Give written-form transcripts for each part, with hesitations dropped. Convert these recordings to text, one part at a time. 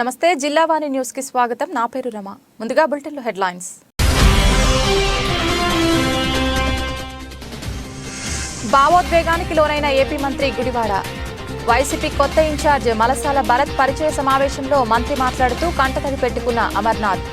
నమస్తే జిల్లావాణి న్యూస్ కి స్వాగతం. నా పేరు రమ. ముందుగా బులెటిన్లో హెడ్లైన్స్. భావోద్వేగానికి లోనైన ఏపీ మంత్రి గుడివాడ. వైసీపీ కొత్త ఇన్ఛార్జ్ మలసాల భరత్ పరిచయ సమావేశంలో మంత్రి మాట్లాడుతూ కంటతడి పెట్టుకున్న అమర్నాథ్.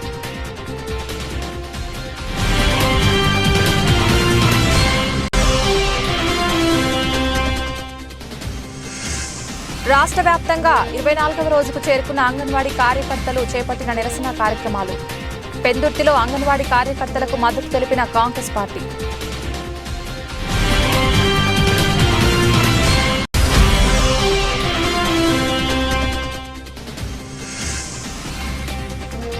రాష్ట్ర వ్యాప్తంగా 24వ రోజుకు చేరుకున్న అంగన్వాడీ కార్యకర్తలు చేపట్టిన నిరసన కార్యక్రమాలు. పెందుర్తిలో అంగన్వాడీ కార్యకర్తలకు మద్దతు తెలిపిన కాంగ్రెస్ పార్టీ.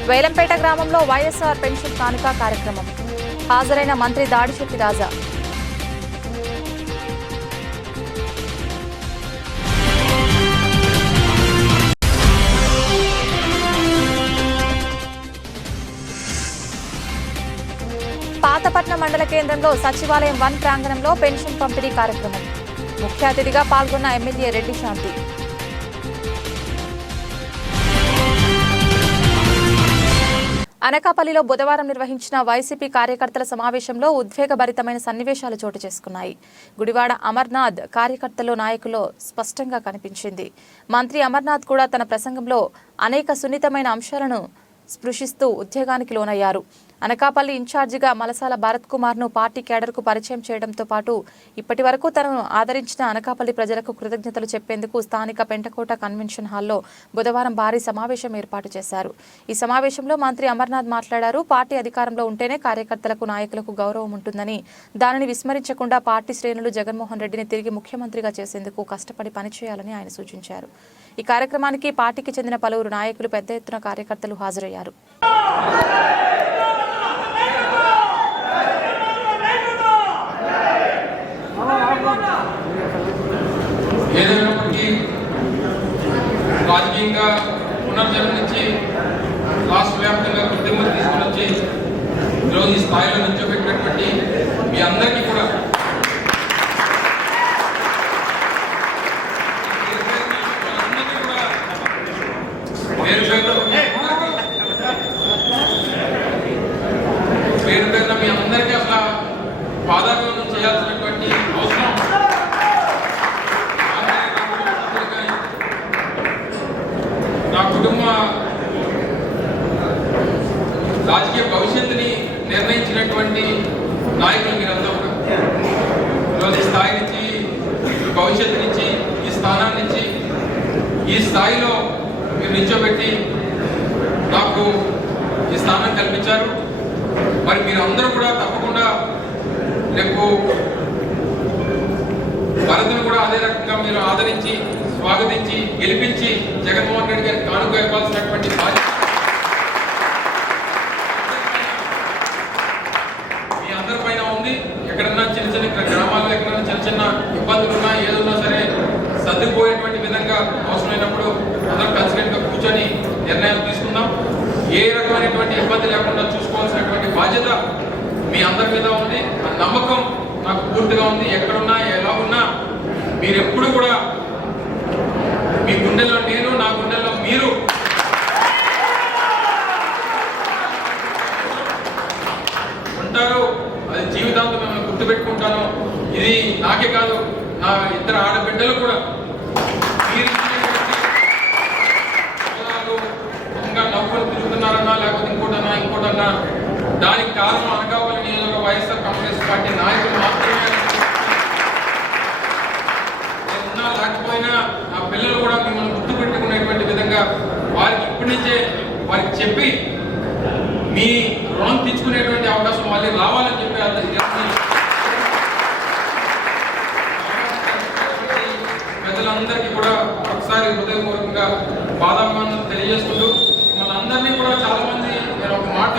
వేలంపేట గ్రామంలో వైఎస్ఆర్ పెన్షన్ కానుక కార్యక్రమం. హాజరైన మంత్రి దాడిశెట్టి రాజా. పాతపట్నం మండల కేంద్రంలో సచివాలయం 1 ప్రాంగణంలో పెన్షన్ పంపిణీ కార్యక్రమం. ముఖ్య అతిథిగా పాల్గొన్న ఎమ్మెల్యే రెడ్డి శాంతి. అనకాపల్లిలో బుధవారం నిర్వహించిన వైసీపీ కార్యకర్తల సమావేశంలో ఉద్వేగభరితమైన సన్నివేశాలు చోటు చేసుకున్నాయి. గుడివాడ అమర్నాథ్ కార్యకర్తలు నాయకుల్లో స్పష్టంగా కనిపించింది. మంత్రి అమర్నాథ్ కూడా తన ప్రసంగంలో అనేక సున్నితమైన అంశాలను స్పృశిస్తూ ఉద్వేగానికి లోనయ్యారు. అనకాపల్లి ఇన్ఛార్జిగా మలసాల భరత్ కుమార్ను పార్టీ కేడర్కు పరిచయం చేయడంతో పాటు ఇప్పటి వరకు తనను ఆదరించిన అనకాపల్లి ప్రజలకు కృతజ్ఞతలు చెప్పేందుకు స్థానిక పెంటకోట కన్వెన్షన్ హాల్లో బుధవారం భారీ సమావేశం ఏర్పాటు చేశారు. ఈ సమావేశంలో మంత్రి అమర్నాథ్ మాట్లాడారు. పార్టీ అధికారంలో ఉంటేనే కార్యకర్తలకు నాయకులకు గౌరవం ఉంటుందని, దానిని విస్మరించకుండా పార్టీ శ్రేణులు జగన్మోహన్ రెడ్డిని తిరిగి ముఖ్యమంత్రిగా చేసేందుకు కష్టపడి పనిచేయాలని ఆయన సూచించారు. ఈ కార్యక్రమానికి పార్టీకి చెందిన పలువురు నాయకులు, పెద్ద ఎత్తున కార్యకర్తలు హాజరయ్యారు. ఏదైనప్పటికీ రాజకీయంగా పునర్జన్మనిచ్చి రాష్ట్ర వ్యాప్తంగా గుర్తింపు తీసుకుని వచ్చి ఈరోజు ఈ స్థాయిలో నిల్చోబెట్టినటువంటి మీ అందరికీ కూడా పేరు పేరున మీ అందరికీ అసలు పాదాభివందనం చేయాల్సినటువంటి అవసరం నా కుటుంబ రాజకీయ భవిష్యత్తుని నిర్ణయించినటువంటి నాయకులు మీరంతా కూడా ఈరోజు ఈ స్థాయి నుంచి, ఈ భవిష్యత్తు నుంచి, ఈ స్థానాన్ని నుంచి ఈ స్థాయిలో మీరు నిల్చోబెట్టి నాకు ఈ స్థానం కల్పించారు. మరి మీరు అందరూ కూడా తప్పకుండా రేపు భరత్ను కూడా అదే రకంగా మీరు ఆదరించి, స్వాగతించి, గెలిపించి జగన్మోహన్ రెడ్డి గారికి కానుక ఇవ్వాల్సినటువంటి బాధ్యత మీ అందరి పైన ఉంది. ఎక్కడన్నా చిన్న చిన్న గ్రామాల్లో ఎక్కడన్నా చిన్న చిన్న ఇబ్బందులు ఉన్నా, ఏదున్నా సరే సర్దుకుపోయేటువంటి విధంగా అవసరమైనప్పుడు అందరూ కలిసికట్టుగా కూర్చొని నిర్ణయాలు తీసుకుందాం. ఏ రకమైనటువంటి ఇబ్బంది లేకుండా చూసుకోవాల్సినటువంటి బాధ్యత మీ అందరి మీద ఉంది. ఆ నమ్మకం నాకు పూర్తిగా ఉంది. ఎక్కడున్నా, ఎలా ఉన్నా మీరు ఎప్పుడు కూడా మీ గుండెల్లో నేను, నా గుండెల్లో మీరు ఉంటారు. అది జీవితాంతం మేము గుర్తుపెట్టుకుంటాను. ఇది నాకే కాదు, నా ఇద్దరు ఆడబిడ్డలు కూడా మీరు నవ్వులు తిరుగుతున్నారన్నా, లేకపోతే ఇంకోటన్నా దానికి కారణం అనకాపల్లి నియోజకవర్గ వైఎస్ఆర్ కాంగ్రెస్ పార్టీ నాయకులు మాత్రమే. ఉన్నా లేకపోయినా నా పిల్లలు కూడా మిమ్మల్ని గుర్తుపెట్టుకునేటువంటి విధంగా వారికి ఇప్పటి నుంచే వారికి చెప్పి మీ రుణం తీర్చుకునేటువంటి అవకాశం మళ్ళీ రావాలని చెప్పి ప్రజలందరికీ కూడా ఒకసారి హృదయపూర్వకంగా బాధాభివందనం తెలియజేసుకుంటూ, మిమ్మల్ని అందరినీ కూడా చాలా మంది నేను ఒక మాట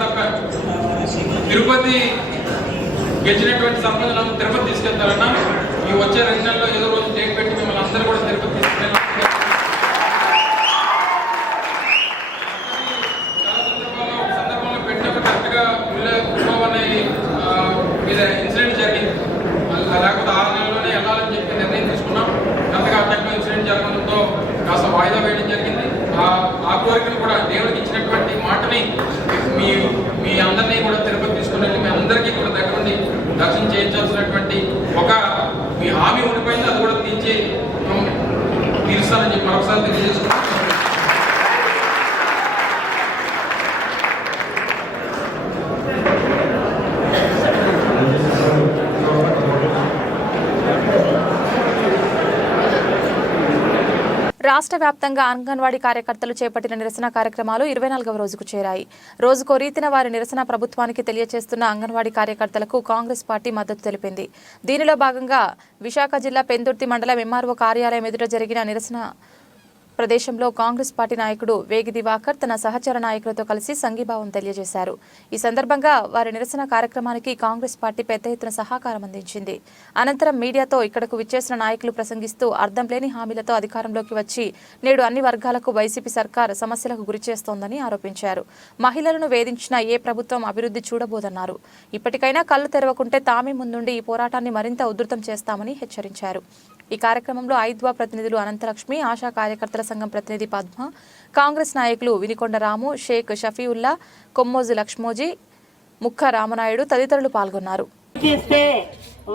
తప్పాను. తిరుపతి గెలిచినటువంటి సర్పంచులను తిరుపతి తీసుకెళ్తారన్నా, ఈ వచ్చే 2 నెలల్లో ఏదో రోజు డేట్ పెట్టి మిమ్మల్ని అందరూ కూడా తిరుపతి తీసుకెళ్ళాలి. చాలా సందర్భంలో పెట్టినప్పుడు కరెక్ట్గా మీద ఇన్సిడెంట్ జరిగింది. లేకపోతే 6 నెలల్లోనే వెళ్ళాలని చెప్పి నిర్ణయం తీసుకున్నాం. అంతగా టెక్నో ఇన్సిడెంట్ జరగడంతో కాస్త వాయిదా వేయడం జరిగింది. ఆ దర్శనం చేయించాల్సినటువంటి ఒక మీ హామీ ఉండిపోయింది, అది కూడా తీరుస్తానని చెప్పి మరొకసారి తెలియజేసుకుంటున్నాను. రాష్ట్ర వ్యాప్తంగా అంగన్వాడీ కార్యకర్తలు చేపట్టిన నిరసన కార్యక్రమాలు 24వ రోజుకు చేరాయి. రోజుకో రీతిన వారి నిరసన ప్రభుత్వానికి తెలియజేస్తున్న అంగన్వాడీ కార్యకర్తలకు కాంగ్రెస్ పార్టీ మద్దతు తెలిపింది. దీనిలో భాగంగా విశాఖ జిల్లా పెందుర్తి మండలం ఎంఆర్ఓ కార్యాలయం ఎదుట జరిగిన నిరసన ప్రదేశంలో కాంగ్రెస్ పార్టీ నాయకుడు వేగి దివాకర్ తన సహచర నాయకులతో కలిసి సంఘీభావం తెలియజేశారు. ఈ సందర్భంగా వారి నిరసన కార్యక్రమానికి కాంగ్రెస్ పార్టీ పెద్ద ఎత్తున సహకారం అందించింది. అనంతరం మీడియాతో ఇక్కడకు విచ్చేసిన నాయకులు ప్రసంగిస్తూ అర్థం లేని హామీలతో అధికారంలోకి వచ్చి నేడు అన్ని వర్గాలకు వైసీపీ సర్కార్ సమస్యలకు గురిచేస్తోందని ఆరోపించారు. మహిళలను వేధించిన ఏ ప్రభుత్వం అభివృద్ధి చూడబోదన్నారు. ఇప్పటికైనా కళ్లు తెరవకుంటే తామే ముందుండి ఈ పోరాటాన్ని మరింత ఉధృతం చేస్తామని హెచ్చరించారు. ఈ కార్యక్రమంలో ఐద్వా ప్రతినిధులు అనంతలక్ష్మి, ఆశా కార్యకర్తల సంఘం ప్రతినిధి పద్మ, కాంగ్రెస్ నాయకులు వినికొండ రాము, షేక్ షఫీవుల్లా, కొమ్మోజు లక్ష్మోజీ, ముక్క రామనాయుడు తదితరులు పాల్గొన్నారు.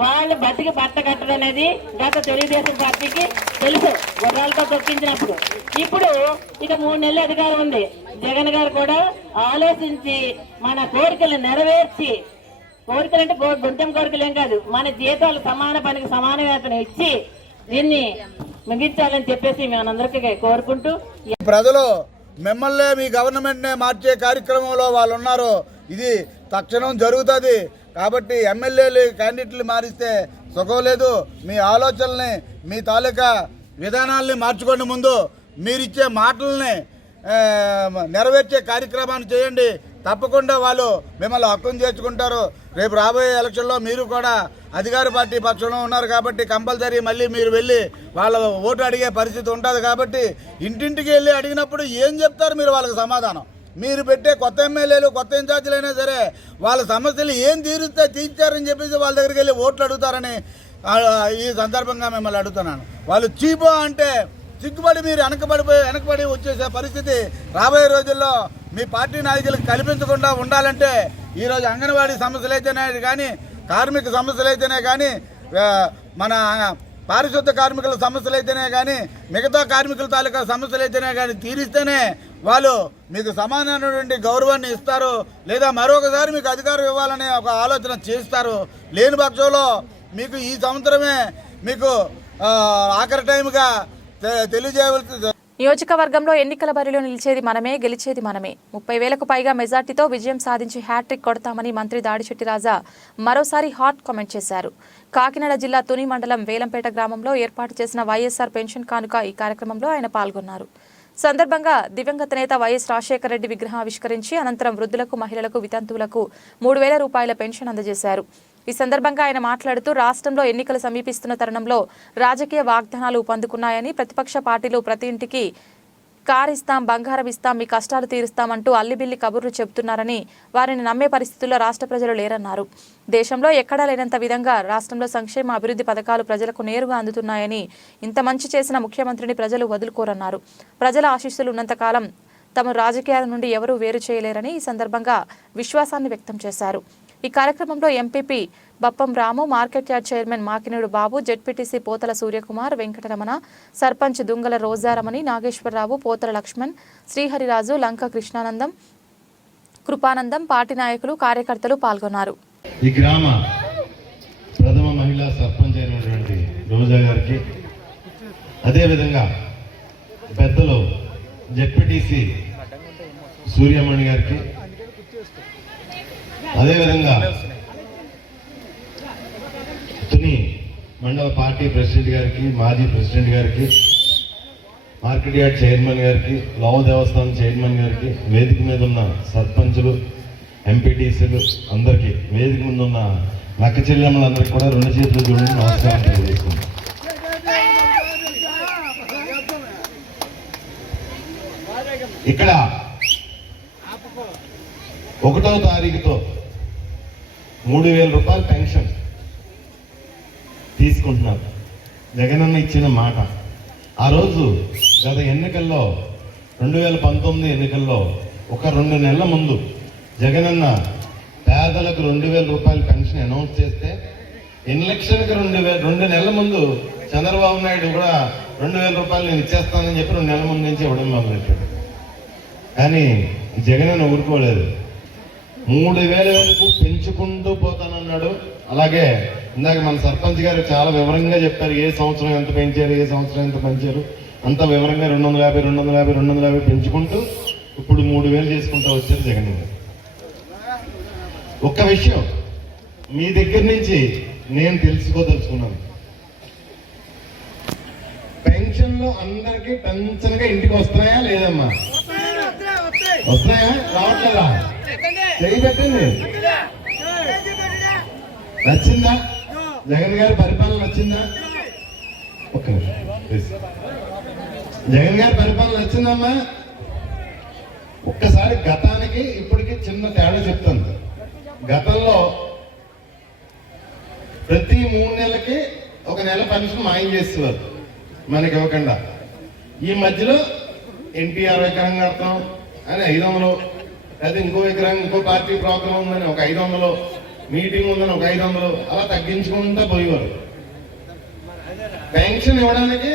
వాళ్ళు బతికి బట్ట కట్టడం అనేది గత తెలుగుదేశం పార్టీకి తెలుసు, గుర్రాలతో తొక్కించినప్పుడు. ఇప్పుడు ఇక 3 నెలల అధికారం ఉంది. జగన్ గారు కూడా ఆలోచించి మన కోరికలు నెరవేర్చి, కోరికలంటే గుంటెం కోరికలేం కాదు, మన జీతాలు సమాన పనికి సమాన వేతనం ఇచ్చి దీన్ని ముగించాలని చెప్పేసి మనందరికీ కోరుకుంటూ, ప్రజలు మిమ్మల్ని మీ గవర్నమెంట్నే మార్చే కార్యక్రమంలో వాళ్ళు ఉన్నారు. ఇది తక్షణం జరుగుతుంది. కాబట్టి ఎమ్మెల్యేలు క్యాండిడేట్లు మారిస్తే సుఖం లేదు. మీ ఆలోచనల్ని, మీ తాలూకా విధానాల్ని మార్చుకోండి. ముందు మీరిచ్చే మాటల్ని నెరవేర్చే కార్యక్రమాన్ని చేయండి. తప్పకుండా వాళ్ళు మిమ్మల్ని హక్కును చేర్చుకుంటారు. రేపు రాబోయే ఎలక్షన్లో మీరు కూడా అధికార పార్టీ పక్షంలో ఉన్నారు కాబట్టి కంపల్సరీ మళ్ళీ మీరు వెళ్ళి వాళ్ళ ఓటు అడిగే పరిస్థితి ఉంటుంది. కాబట్టి ఇంటింటికి వెళ్ళి అడిగినప్పుడు ఏం చెప్తారు మీరు వాళ్ళకి సమాధానం? మీరు పెట్టే కొత్త ఎమ్మెల్యేలు, కొత్త ఇన్ఛార్జీలు అయినా సరే వాళ్ళ సమస్యలు ఏం తీర్చారని చెప్పేసి వాళ్ళ దగ్గరికి వెళ్ళి ఓట్లు అడుగుతారని ఈ సందర్భంగా మిమ్మల్ని అడుగుతున్నాను. వాళ్ళు చీపో అంటే సిగ్గుపడి మీరు వెనకబడి వచ్చేసే పరిస్థితి రాబోయే రోజుల్లో మీ పార్టీ నాయకులకు కల్పించకుండా ఉండాలంటే ఈరోజు అంగన్వాడీ సమస్యలు అయితేనే కానీ, కార్మిక సమస్యలు అయితేనే కానీ, మన పారిశుద్ధ కార్మికుల సమస్యలు అయితేనే కానీ, మిగతా కార్మికుల తాలూకా సమస్యలు అయితేనే కానీ తీరిస్తేనే వాళ్ళు మీకు సమానమైనటువంటి గౌరవాన్ని ఇస్తారు. లేదా మరొకసారి మీకు అధికారం ఇవ్వాలనే ఒక ఆలోచన చేస్తారు. లేని పక్షంలో మీకు ఈ సంవత్సరమే మీకు ఆఖరి టైంగా తెలియజేయవలసి. నియోజకవర్గంలో ఎన్నికల బరిలో నిలిచేది మనమే, గెలిచేది మనమే. 30,000కు పైగా మెజార్టీతో విజయం సాధించి హ్యాట్రిక్ కొడతామని మంత్రి దాడిశెట్టి రాజా మరోసారి హాట్ కామెంట్ చేశారు. కాకినాడ జిల్లా తుని మండలం వేలంపేట గ్రామంలో ఏర్పాటు చేసిన వైఎస్ఆర్ పెన్షన్ కానుక ఈ కార్యక్రమంలో ఆయన పాల్గొన్నారు. సందర్భంగా దివంగత నేత వైఎస్ రాజశేఖర రెడ్డి విగ్రహం ఆవిష్కరించి అనంతరం వృద్ధులకు, మహిళలకు, వితంతువులకు 3,000 రూపాయల పెన్షన్ అందజేశారు. ఈ సందర్భంగా ఆయన మాట్లాడుతూ రాష్ట్రంలో ఎన్నికలు సమీపిస్తున్న తరుణంలో రాజకీయ వాగ్దానాలు పొందుకున్నాయని, ప్రతిపక్ష పార్టీలు ప్రతి ఇంటికి కారు ఇస్తాం, బంగారం ఇస్తాం, మీ కష్టాలు తీరుస్తామంటూ అల్లిబిల్లి కబుర్లు చెబుతున్నారని, వారిని నమ్మే పరిస్థితుల్లో రాష్ట్ర ప్రజలు లేరన్నారు. దేశంలో ఎక్కడా లేనంత విధంగా రాష్ట్రంలో సంక్షేమ, అభివృద్ధి పథకాలు ప్రజలకు నేరుగా అందుతున్నాయని, ఇంత మంచి చేసిన ముఖ్యమంత్రిని ప్రజలు వదులుకోరన్నారు. ప్రజల ఆశీస్సులు ఉన్నంతకాలం తమ రాజకీయాల నుండి ఎవరూ వేరు చేయలేరని ఈ సందర్భంగా విశ్వాసాన్ని వ్యక్తం చేశారు. ఈ కార్యక్రమంలో ఎంపీపీ బప్పం రాము, మార్కెట్ యార్డ్ చైర్మన్ మాకినేడు బాబు, జెడ్పీటీసీ పోతల సూర్యకుమార్, వెంకటరమణ, సర్పంచ్ దుంగల రోజారమణి, నాగేశ్వరరావు, పోతల లక్ష్మణ్, శ్రీహరిరాజు, లంక కృష్ణానందం, కృపానందం, పార్టీ నాయకులు, కార్యకర్తలు పాల్గొన్నారు. ఈ గ్రామ ప్రథమ మహిళా సర్పంచ్ అయినటువంటి రోజా గారికి, అదేవిధంగా పెద్దలు జెడ్పీటీసీ సూర్యమణి గారికి, అదేవిధంగా తుని మండల పార్టీ ప్రెసిడెంట్ గారికి, మాజీ ప్రెసిడెంట్ గారికి, మార్కెట్ యార్డ్ చైర్మన్ గారికి, లావు దేవస్థానం చైర్మన్ గారికి, వేదిక మీద ఉన్న సర్పంచులు, ఎంపీటీసీలు అందరికీ, వేదిక ముందు ఉన్న లక్క చెల్లెమ్మలందరికీ కూడా 2 చేతులు చూడండి నమస్కారం తెలియజేస్తున్నాం. ఇక్కడ 1వ తారీఖుతో 3,000 రూపాయలు పెన్షన్ తీసుకుంటున్నారు. జగనన్న ఇచ్చిన మాట. ఆ రోజు గత ఎన్నికల్లో 2019 ఎన్నికల్లో ఒక 2 నెలల ముందు జగనన్న పేదలకు 2,000 రూపాయలు పెన్షన్ అనౌన్స్ చేస్తే ఎలక్షన్కి 2 నెలల ముందు చంద్రబాబు నాయుడు కూడా 2,000 రూపాయలు నేను ఇచ్చేస్తానని చెప్పి 2 నెలల ముందు నుంచి ఇవ్వడం మొదలెట్టాడు. కానీ జగన్ ఊరుకోలేదు, 3,000 వరకు పెంచుకుంటూ పోతానన్నాడు. అలాగే ఇందాక మన సర్పంచ్ గారు చాలా వివరంగా చెప్పారు, ఏ సంవత్సరం ఎంత పెంచారు, ఏ సంవత్సరం ఎంత పెంచారు, అంత వివరంగా 250 పెంచుకుంటూ ఇప్పుడు 3,000 చేసుకుంటూ వచ్చారు జగన్ గారు. ఒక్క విషయం మీ దగ్గర నుంచి నేను తెలుసుకోదలుచుకున్నాను, పెన్షన్లు అందరికీ టెన్షన్గా ఇంటికి వస్తున్నాయా లేదమ్మా? వస్తున్నాయా? రావట్లేదా? చేయి పెట్టండి. నచ్చిందా? జగన్ గారి పరిపాలన నచ్చిందా? ఒక్క నిమిషం ప్లీజ్. జగన్ గారి పరిపాలన నచ్చిందమ్మా? ఒక్కసారి గతానికి ఇప్పటికి చిన్న తేడా చెప్తాను. గతంలో ప్రతి 3 నెలలకి 1 నెల పెన్షన్ మాయం చేసేవారు మనకి ఇవ్వకుండా. ఈ మధ్యలో ఎన్టీఆర్ విగ్రహం కడతాం అని 500, లేదా ఇంకో విగ్రహం ఇంకో పార్టీ ప్రోగ్రాం ఉందని ఒక 500, మీటింగ్ ఉందని ఒక 500, అలా తగ్గించుకుంటూ పోయేవారు. పెన్షన్ ఇవ్వడానికి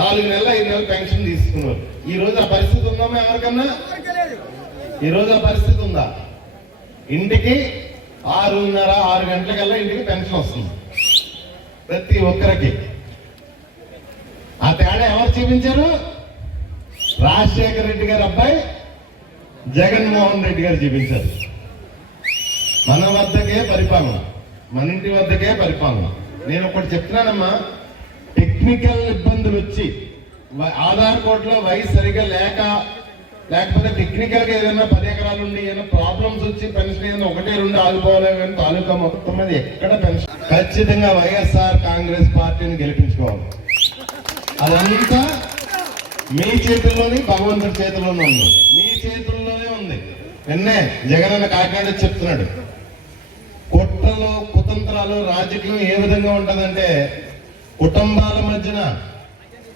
4 నెలలు 5 నెలలు పెన్షన్ తీసుకున్నారు. ఈ రోజు ఆ పరిస్థితి ఉందమ్మా? ఎవరికన్నా ఈ రోజు ఆ పరిస్థితి ఉందా? ఇంటికి 6:30, 6 గంటలకల్లా ఇంటికి పెన్షన్ వస్తుంది ప్రతి ఒక్కరికి. ఆ తేడా ఎవరు చూపించారు? రాజశేఖర రెడ్డి గారి అబ్బాయి జగన్మోహన్ రెడ్డి గారు చూపించారు. మన వద్దకే పరిపాలన, మన ఇంటి వద్దకే పరిపాలన. నేను ఒకటి చెప్తున్నానమ్మా, టెక్నికల్ ఇబ్బందులు వచ్చి ఆధార్ కోడ్లో వయసు సరిగా లేకపోతే టెక్నికల్ గా ఏదైనా 10 ఎకరాలు ఉండి ఏదైనా ప్రాబ్లమ్స్ వచ్చి పెన్షన్ ఏదైనా 1-2 ఆగిపోవాలి కానీ తాలూకా మొత్తం మీద ఎక్కడ పెన్షన్. ఖచ్చితంగా వైఎస్ఆర్ కాంగ్రెస్ పార్టీని గెలిపించుకోవాలి. అదంతా మీ చేతుల్లోని భగవంతుడి చేతుల్లోనే ఉంది, మీ చేతుల్లోనే ఉంది. నిన్నే జగన్ అన్న కాకినాడ చెప్తున్నాడు, కుట్రలు కుతంత్రాలు రాజకీయం ఏ విధంగా ఉంటుందంటే కుటుంబాల మధ్యన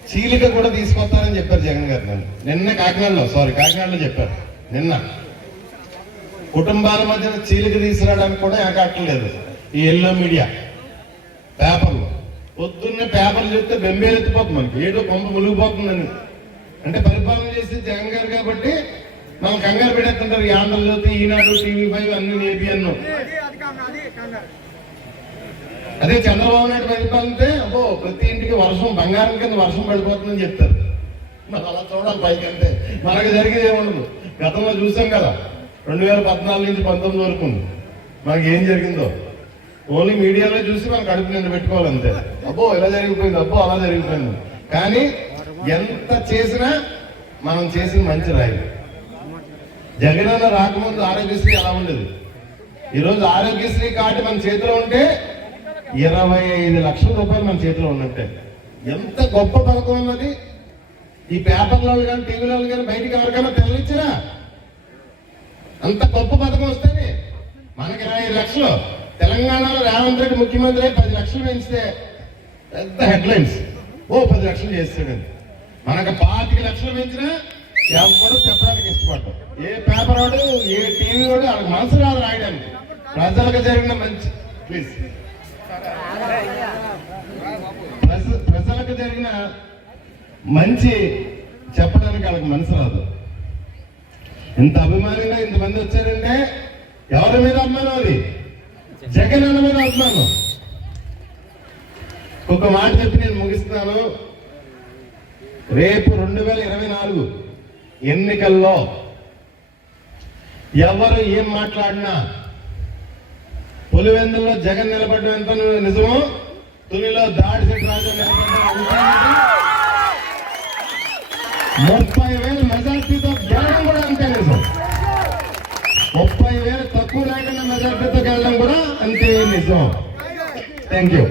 చీలిక కూడా తీసుకొస్తారని చెప్పారు జగన్ గారు. నిన్న కాకినాడలో చెప్పారు. నిన్న కుటుంబాల మధ్యన చీలిక తీసుకురావడానికి కూడా ఏకాట్లేదు ఈ ఎల్లో మీడియా పేపర్లు. పొద్దున్నే పేపర్లు చెప్తే బెంబేలు ఎత్తిపోతుంది, మనకి ఏదో కొంప మునిగిపోతుందని. అంటే పరిపాలన చేసి జగన్ గారు కాబట్టి మనం కంగారు పెడేస్తుంటారు. ఈ ఆంధ్రజ్యోతి, ఈనాడు, TV5 అన్ని ఏబిఎన్. అదే చంద్రబాబు నాయుడు పరిపాలనతే అబ్బో ప్రతి ఇంటికి వర్షం బంగారం కింద వర్షం పడిపోతుందని చెప్తారు. మనం అలా చూడాలి పైకంటే. మనకు జరిగేది ఏముండదు. గతంలో చూసాం కదా, 2014 నుంచి 19 వరకు మనకి ఏం జరిగిందో ఓన్లీ మీడియాలో చూసి మనం కడుపు నిండా పెట్టుకోవాలంతే. అబ్బో ఇలా జరిగిపోయింది, అబ్బో అలా జరిగిపోయింది. కానీ ఎంత చేసినా మనం చేసిన మంచి రాయి. జగనన్న రాకముందు ఆరోగ్యశ్రీ ఎలా ఉండేది? ఈరోజు ఆరోగ్యశ్రీ కార్డు మన చేతిలో ఉంటే 25 లక్షల రూపాయలు మన చేతిలో ఉన్నట్టే. ఎంత గొప్ప పథకం ఉన్నది. ఈ పేపర్లో కానీ టీవీలో కానీ బయటికి ఎవరికైనా తెలియచ్చారా? అంత గొప్ప పథకం వస్తే మనకి 25 లక్షలు. తెలంగాణలో రేవంత్ రెడ్డి ముఖ్యమంత్రి 10 లక్షలు పెంచితే పెద్ద హెడ్లైన్స్, ఓ 10 లక్షలు చేస్తాడని. మనకు 25 లక్షలు పెంచినా ఎవరు చెప్పడానికి ఇష్టపడ్డాం. ఏ పేపర్ వాడు, ఏ టీవీ వాడు వాళ్ళకి మనసు రాదు రాయడానికి. ప్రజలకు జరిగిన మంచి ప్లీజ్ ప్రజలకు జరిగిన మంచి చెప్పడానికి వాళ్ళకి మనసు రాదు. ఇంత అభిమానంగా ఇంతమంది వచ్చారంటే ఎవరి మీద అభిమానం? అది జగన్ అన్న మీద అభిమానం. ఒక మాట చెప్పి నేను ముగిస్తున్నాను. రేపు 2024 ఎన్నికల్లో ఎవరు ఏం మాట్లాడినా పులివెందుల్లో జగన్ నిలబడ్డం ఎంత నిజమో, తునిలో దాడిశెట్టి రాజు నిలబడ్డం 30,000 మెజార్టీతో గెలడం కూడా అంతే నిజం. 30,000 తక్కువ లేకుండా మెజార్టీతో గెలడం కూడా అంతే నిజం. Thank you.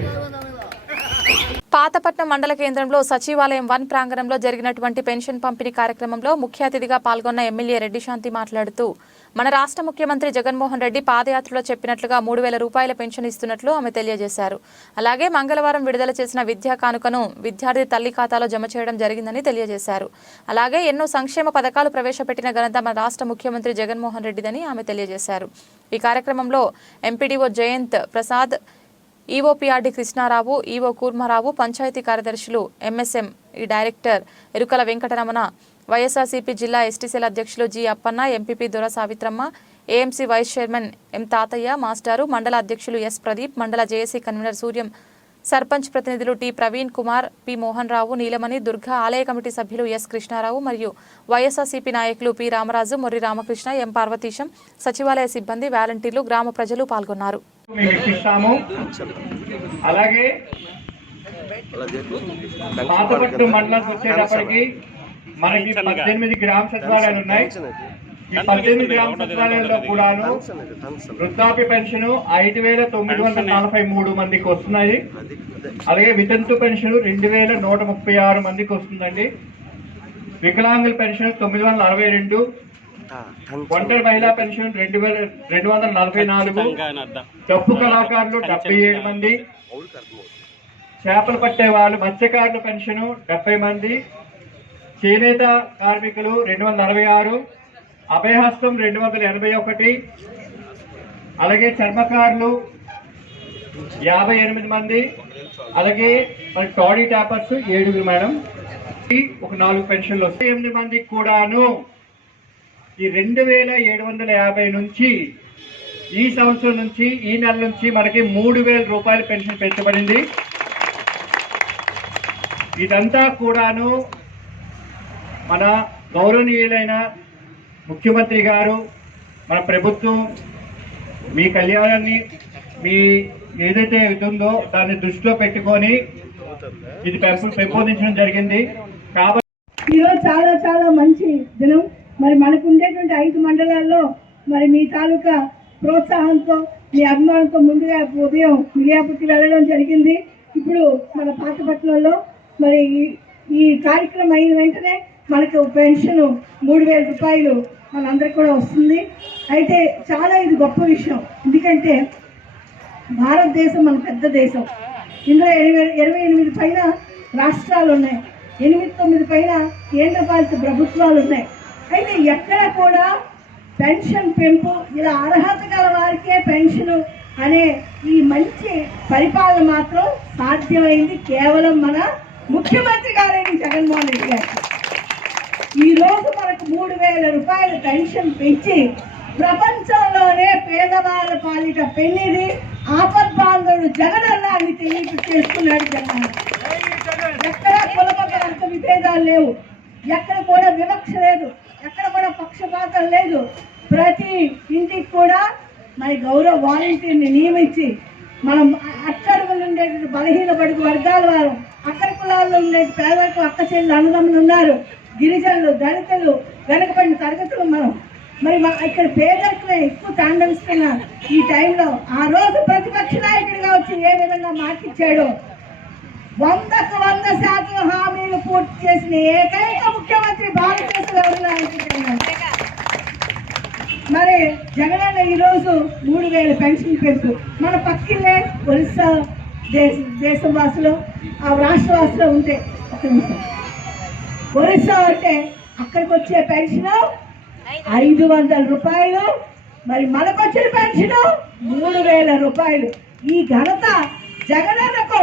పాతపట్నం మండల కేంద్రంలో సచివాలయం 1 ప్రాంగణంలో జరిగినటువంటి పెన్షన్ పంపిణీ కార్యక్రమంలో ముఖ్య అతిథిగా పాల్గొన్న ఎమ్మెల్యే రెడ్డి శాంతి మాట్లాడుతూ మన రాష్ట్ర ముఖ్యమంత్రి జగన్మోహన్ రెడ్డి పాదయాత్రలో చెప్పినట్లుగా 3,000 రూపాయల పెన్షన్ ఇస్తున్నట్లు ఆమె తెలియజేశారు. అలాగే మంగళవారం విడుదల చేసిన విద్యా కానుకను విద్యార్థి తల్లి ఖాతాలో జమ చేయడం జరిగిందని తెలియజేశారు. అలాగే ఎన్నో సంక్షేమ పథకాలు ప్రవేశపెట్టిన ఘనత మన రాష్ట్ర ముఖ్యమంత్రి జగన్మోహన్ రెడ్డిదని ఆమె తెలియజేశారు. ఈ కార్యక్రమంలో MPDO Jayant Prasad, EOPRD Krishnarao, EO Kurmarao, పంచాయతీ కార్యదర్శులు, MSM director Erukala Venkataramana, YSRCP జిల్లా ఎస్టీసీల అధ్యక్షులు G Appanna, MPP Dora Savitramma, AMC vice chairman M Tatayya మాస్టారు, మండల అధ్యక్షులు ఎస్ ప్రదీప్, మండల జేఏసీ కన్వీనర్ సూర్యం, సర్పంచ్ ప్రతినిధులు టి ప్రవీణ్ కుమార్, పి మోహన్ రావు, నీలమణి, దుర్గా, ఆలయ కమిటీ సభ్యులు ఎస్ కృష్ణారావు మరియు వైఎస్ఆర్సీపీ నాయకులు పి రామరాజు, మొర్రి రామకృష్ణ, ఎం పార్వతీశం, సచివాలయ సిబ్బంది, వాలంటీర్లు, గ్రామ ప్రజలు పాల్గొన్నారు. అలాగే పాతపట్నం మండలానికి వచ్చేటప్పటికి మనకి 18 గ్రామ సచివాలయాలు ఉన్నాయి. ఈ 18 గ్రామ సచివాలయాల్లో కూడాను వృద్ధాప్య పెన్షన్ 5,943 మందికి వస్తున్నాయి. అలాగే వితంతు పెన్షన్ 2,136 మందికి వస్తుందండి. వికలాంగుల పెన్షన్ 962, ఒంటరి మహిళా పెన్షన్ 2,244, డప్పు కళాకారులు 77 మంది, చేపలు పట్టే వాళ్ళు మత్స్యకారుల పెన్షన్ 70 మంది, చేనేత కార్మికులు 246, అభయహస్తం 281, అలాగే చర్మకారులు 58 మంది, అలాగే మన టాడీ ట్యాపర్స్ 7 మేడం, ఒక 4 పెన్షన్లు వస్తాయి. 8 మందికి కూడాను ఈ 2,750 నుంచి ఈ సంవత్సరం నుంచి ఈ నెల నుంచి మనకి 3,000 రూపాయల పెన్షన్ పెంచబడింది. ఇదంతా కూడాను మన గౌరవనీయులైన ముఖ్యమంత్రి గారు, మన ప్రభుత్వం మీ కళ్యాణాన్ని మీ ఏదైతే ఉందో దాన్ని దృష్టిలో పెట్టుకొని ఇది పెంపొందించడం జరిగింది. కాబట్టి ఈరోజు చాలా చాలా మంచి దినం. మరి మనకు ఉండేటువంటి 5 మండలాల్లో మరి మీ తాలూకా ప్రోత్సాహంతో మీ అభిమానంతో ముందుగా ఉదయం మిర్యాపుట్టి వెళ్ళడం జరిగింది. ఇప్పుడు మన పాతపట్నంలో మరి ఈ కార్యక్రమం అయిన వెంటనే మనకు పెన్షన్ 3,000 రూపాయలు మనందరికి కూడా వస్తుంది. అయితే చాలా ఇది గొప్ప విషయం. ఎందుకంటే భారతదేశం మన పెద్ద దేశం. ఇందులో 28 పైన రాష్ట్రాలు ఉన్నాయి, 8-9 పైన కేంద్రపాలిత ప్రభుత్వాలు ఉన్నాయి. అయితే ఎక్కడ కూడా పెన్షన్ పెంపు ఇలా అర్హత గల వారికే పెన్షన్ అనే ఈ మంచి పరిపాలన మాత్రం సాధ్యమైంది కేవలం మన ముఖ్యమంత్రి గారైన జగన్మోహన్ రెడ్డి గారు. ఈరోజు మనకు 3,000 రూపాయల పెన్షన్ పెంచి ప్రపంచంలోనే పేదవాళ్ళ పాలిట పెళ్లిది ఆపద్బాంధవుడు జగనన్నాన్ని తెలియజేస్తున్నాడు జగన్. ఎక్కడ కులమత అంత విభేదాలు లేవు, ఎక్కడ కూడా వివక్ష లేదు, ఎక్కడ కూడా పక్షపాతం లేదు. ప్రతి ఇంటికి కూడా మరి గౌరవ వాలంటీర్ని నియమించి మనం అట్టడుగులు ఉండే బలహీన బడుగు వర్గాల వారు, అక్కడి కులాల్లో ఉండే పేదలకు అక్క చెల్లి అన్నదమ్ములు ఉన్నారు, గిరిజనులు, దళితులు, వెనకబడిన తరగతులు మనం మరి ఇక్కడ పేదరికమే ఎక్కువ తాండవిస్తున్న ఈ టైంలో ఆ రోజు ప్రతిపక్ష నాయకుడిగా వచ్చి ఏ విధంగా మాటిచ్చాడో 100% హామీలు పూర్తి చేసిన ఏకైక ముఖ్యమంత్రి భారతదేశంలో మరి జగనన్న ఈరోజు 3,000 పెన్షన్ పెంపు. మన పక్కిల్లే ఒరిస్సా దేశం వాసులు, ఆ రాష్ట్ర వాసులు ఉంటే ఒక నిమిషం ఒరిస్సా అంటే అక్కడికి వచ్చే పెన్షన్ 500 రూపాయలు, మరి మనకు వచ్చిన పెన్షన్ 3,000 రూపాయలు. ఈ ఘనత జగనన్నకు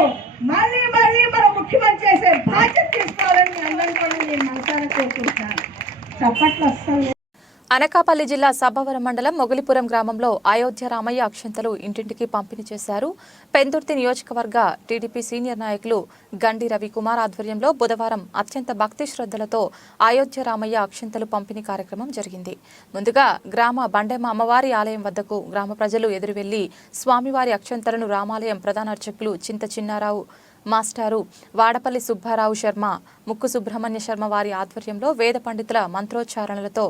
మళ్ళీ మళ్ళీ మన ముఖ్యమంత్రి చేసే బాధ్యత తీసుకోవాలని అందరూ కూడా నేను మనసారా కోరుకుంటున్నాను. చప్పట్లు వస్తాను. అనకాపల్లి జిల్లా సబ్బవరం మండలం మొగలిపురం గ్రామంలో అయోధ్య రామయ్య అక్షంతలు ఇంటింటికి పంపిణీ చేశారు. పెందుర్తి నియోజకవర్గ టీడీపీ సీనియర్ నాయకులు గండి రవికుమార్ ఆధ్వర్యంలో బుధవారం అత్యంత భక్తి శ్రద్ధలతో అయోధ్య రామయ్య అక్షంతలు పంపిణీ కార్యక్రమం జరిగింది. ముందుగా గ్రామ బండెమ్మ అమ్మవారి ఆలయం వద్దకు గ్రామ ప్రజలు ఎదురు వెళ్లి స్వామివారి అక్షంతలను రామాలయం ప్రధాన అర్చకులు చింత చిన్నారావు మాస్టారు వాడపల్లి సుబ్బారావు శర్మ, ముక్కు సుబ్రహ్మణ్య శర్మ వారి ఆధ్వర్యంలో వేద పండితుల మంత్రోచ్చారణలతో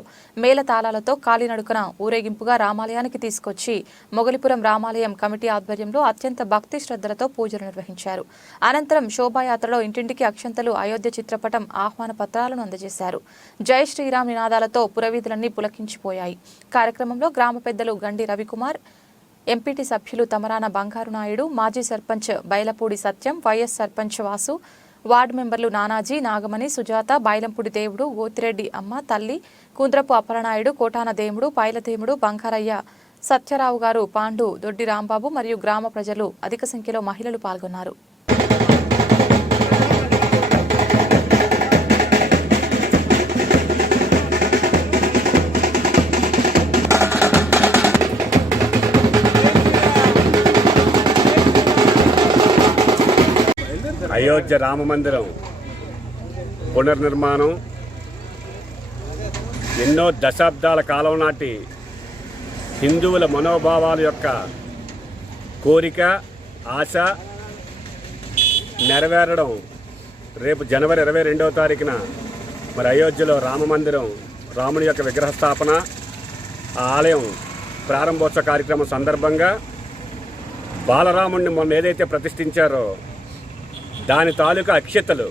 మేళతాళాలతో కాలినడుకన ఊరేగింపుగా రామాలయానికి తీసుకొచ్చి మొగలిపురం రామాలయం కమిటీ ఆధ్వర్యంలో అత్యంత భక్తి శ్రద్ధలతో పూజలు నిర్వహించారు. అనంతరం శోభాయాత్రలో ఇంటింటికి అక్షంతలు, అయోధ్య చిత్రపటం, ఆహ్వాన పత్రాలను అందజేశారు. జై శ్రీరామ్ నినాదాలతో పురవీధులన్నీ పులకించిపోయాయి. కార్యక్రమంలో గ్రామ పెద్దలు గండి రవికుమార్, ఎంపీటీ సభ్యులు తమరాన బంగారు నాయుడు, మాజీ సర్పంచ్ బైలపూడి సత్యం, వైఎస్ సర్పంచ్ వాసు, వార్డు మెంబర్లు నానాజీ, నాగమణి, సుజాత, బైలంపూడి దేవుడు, గోతిరెడ్డి అమ్మ, తల్లి, కుంద్రపు అప్పలనాయుడు, కోటాన దేముడు, పైలదేముడు, బంగారయ్య, సత్యరావు గారు, పాండు, దొడ్డి రాంబాబు మరియు గ్రామ ప్రజలు, అధిక సంఖ్యలో మహిళలు పాల్గొన్నారు. అయోధ్య రామ మందిరం పునర్నిర్మాణం ఎన్నో దశాబ్దాల కాలం నాటి హిందువుల మనోభావాల యొక్క కోరిక, ఆశ నెరవేరడం రేపు జనవరి 22వ తారీఖున మరి అయోధ్యలో రామ మందిరం, రాముని యొక్క విగ్రహ స్థాపన, ఆ ఆలయం ప్రారంభోత్సవ కార్యక్రమం సందర్భంగా బాలరాముడిని మొన్న ఏదైతే ప్రతిష్ఠించారో దాని తాలూకా అక్షతలు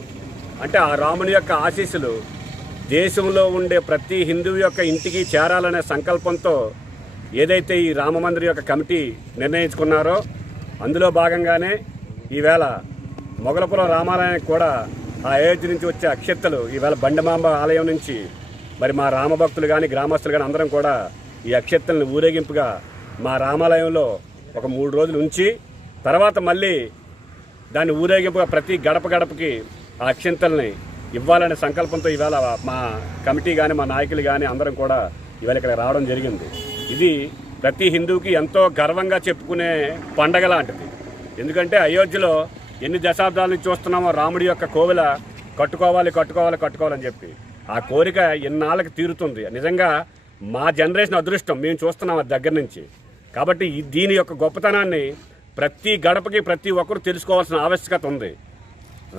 అంటే ఆ రాముని యొక్క ఆశీస్సులు దేశంలో ఉండే ప్రతి హిందువు యొక్క ఇంటికి చేరాలనే సంకల్పంతో ఏదైతే ఈ రామ మందిరం యొక్క కమిటీ నిర్ణయించుకున్నారో అందులో భాగంగానే ఈవేళ మొగలపురం రామాలయానికి కూడా ఆ అయోధ్య నుంచి వచ్చే అక్షతలు ఈవేళ బండమాంబ ఆలయం నుంచి మరి మా రామభక్తులు కానీ గ్రామస్తులు కానీ అందరం కూడా ఈ అక్షతలను ఊరేగింపుగా మా రామాలయంలో ఒక 3 రోజులు ఉంచి తర్వాత మళ్ళీ దాన్ని ఊరేగింపుగా ప్రతి గడప గడపకి ఆ అక్షంతల్ని ఇవ్వాలనే సంకల్పంతో ఈవేళ మా కమిటీ కానీ మా నాయకులు కానీ అందరం కూడా ఈవేళ ఇక్కడ రావడం జరిగింది. ఇది ప్రతి హిందువుకి ఎంతో గర్వంగా చెప్పుకునే పండగ లాంటిది. ఎందుకంటే అయోధ్యలో ఎన్ని దశాబ్దాల నుంచి చూస్తున్నామో రాముడి యొక్క కోవెల కట్టుకోవాలని చెప్పి ఆ కోరిక ఎన్నాళ్ళకి తీరుతుంది. నిజంగా మా జనరేషన్ అదృష్టం, మేము చూస్తున్నాం అది దగ్గర నుంచి. కాబట్టి దీని యొక్క గొప్పతనాన్ని ప్రతి గడపకి ప్రతి ఒక్కరు తెలుసుకోవాల్సిన ఆవశ్యకత ఉంది.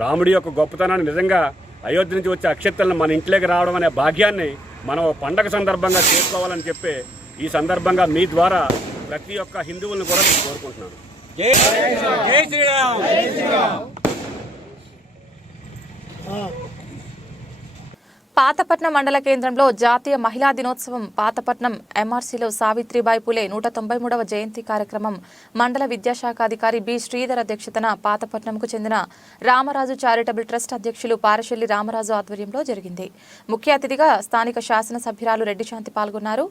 రాముడి యొక్క గొప్పతనాన్ని నిజంగా అయోధ్య నుంచి వచ్చే అక్షతలను మన ఇంట్లోకి రావడం అనే భాగ్యాన్ని మనం పండగ సందర్భంగా చేసుకోవాలని చెప్పి ఈ సందర్భంగా మీ ద్వారా ప్రతి ఒక్క హిందువులను కూడా నేను కోరుకుంటున్నాను. జై శ్రీరామ్. పాతపట్నం మండల కేంద్రంలో జాతీయ మహిళా దినోత్సవం, పాతపట్నం ఎంఆర్సీలో సావిత్రిబాయి పులే 193వ జయంతి కార్యక్రమం మండల విద్యాశాఖ అధికారి బి శ్రీధర్ అధ్యక్షతన పాతపట్నంకు చెందిన రామరాజు చారిటబుల్ ట్రస్ట్ అధ్యక్షులు పారశెల్లి రామరాజు ఆధ్వర్యంలో జరిగింది. ముఖ్య అతిథిగా స్థానిక శాసనసభ్యురాలు రెడ్డి శాంతి పాల్గొన్నారు.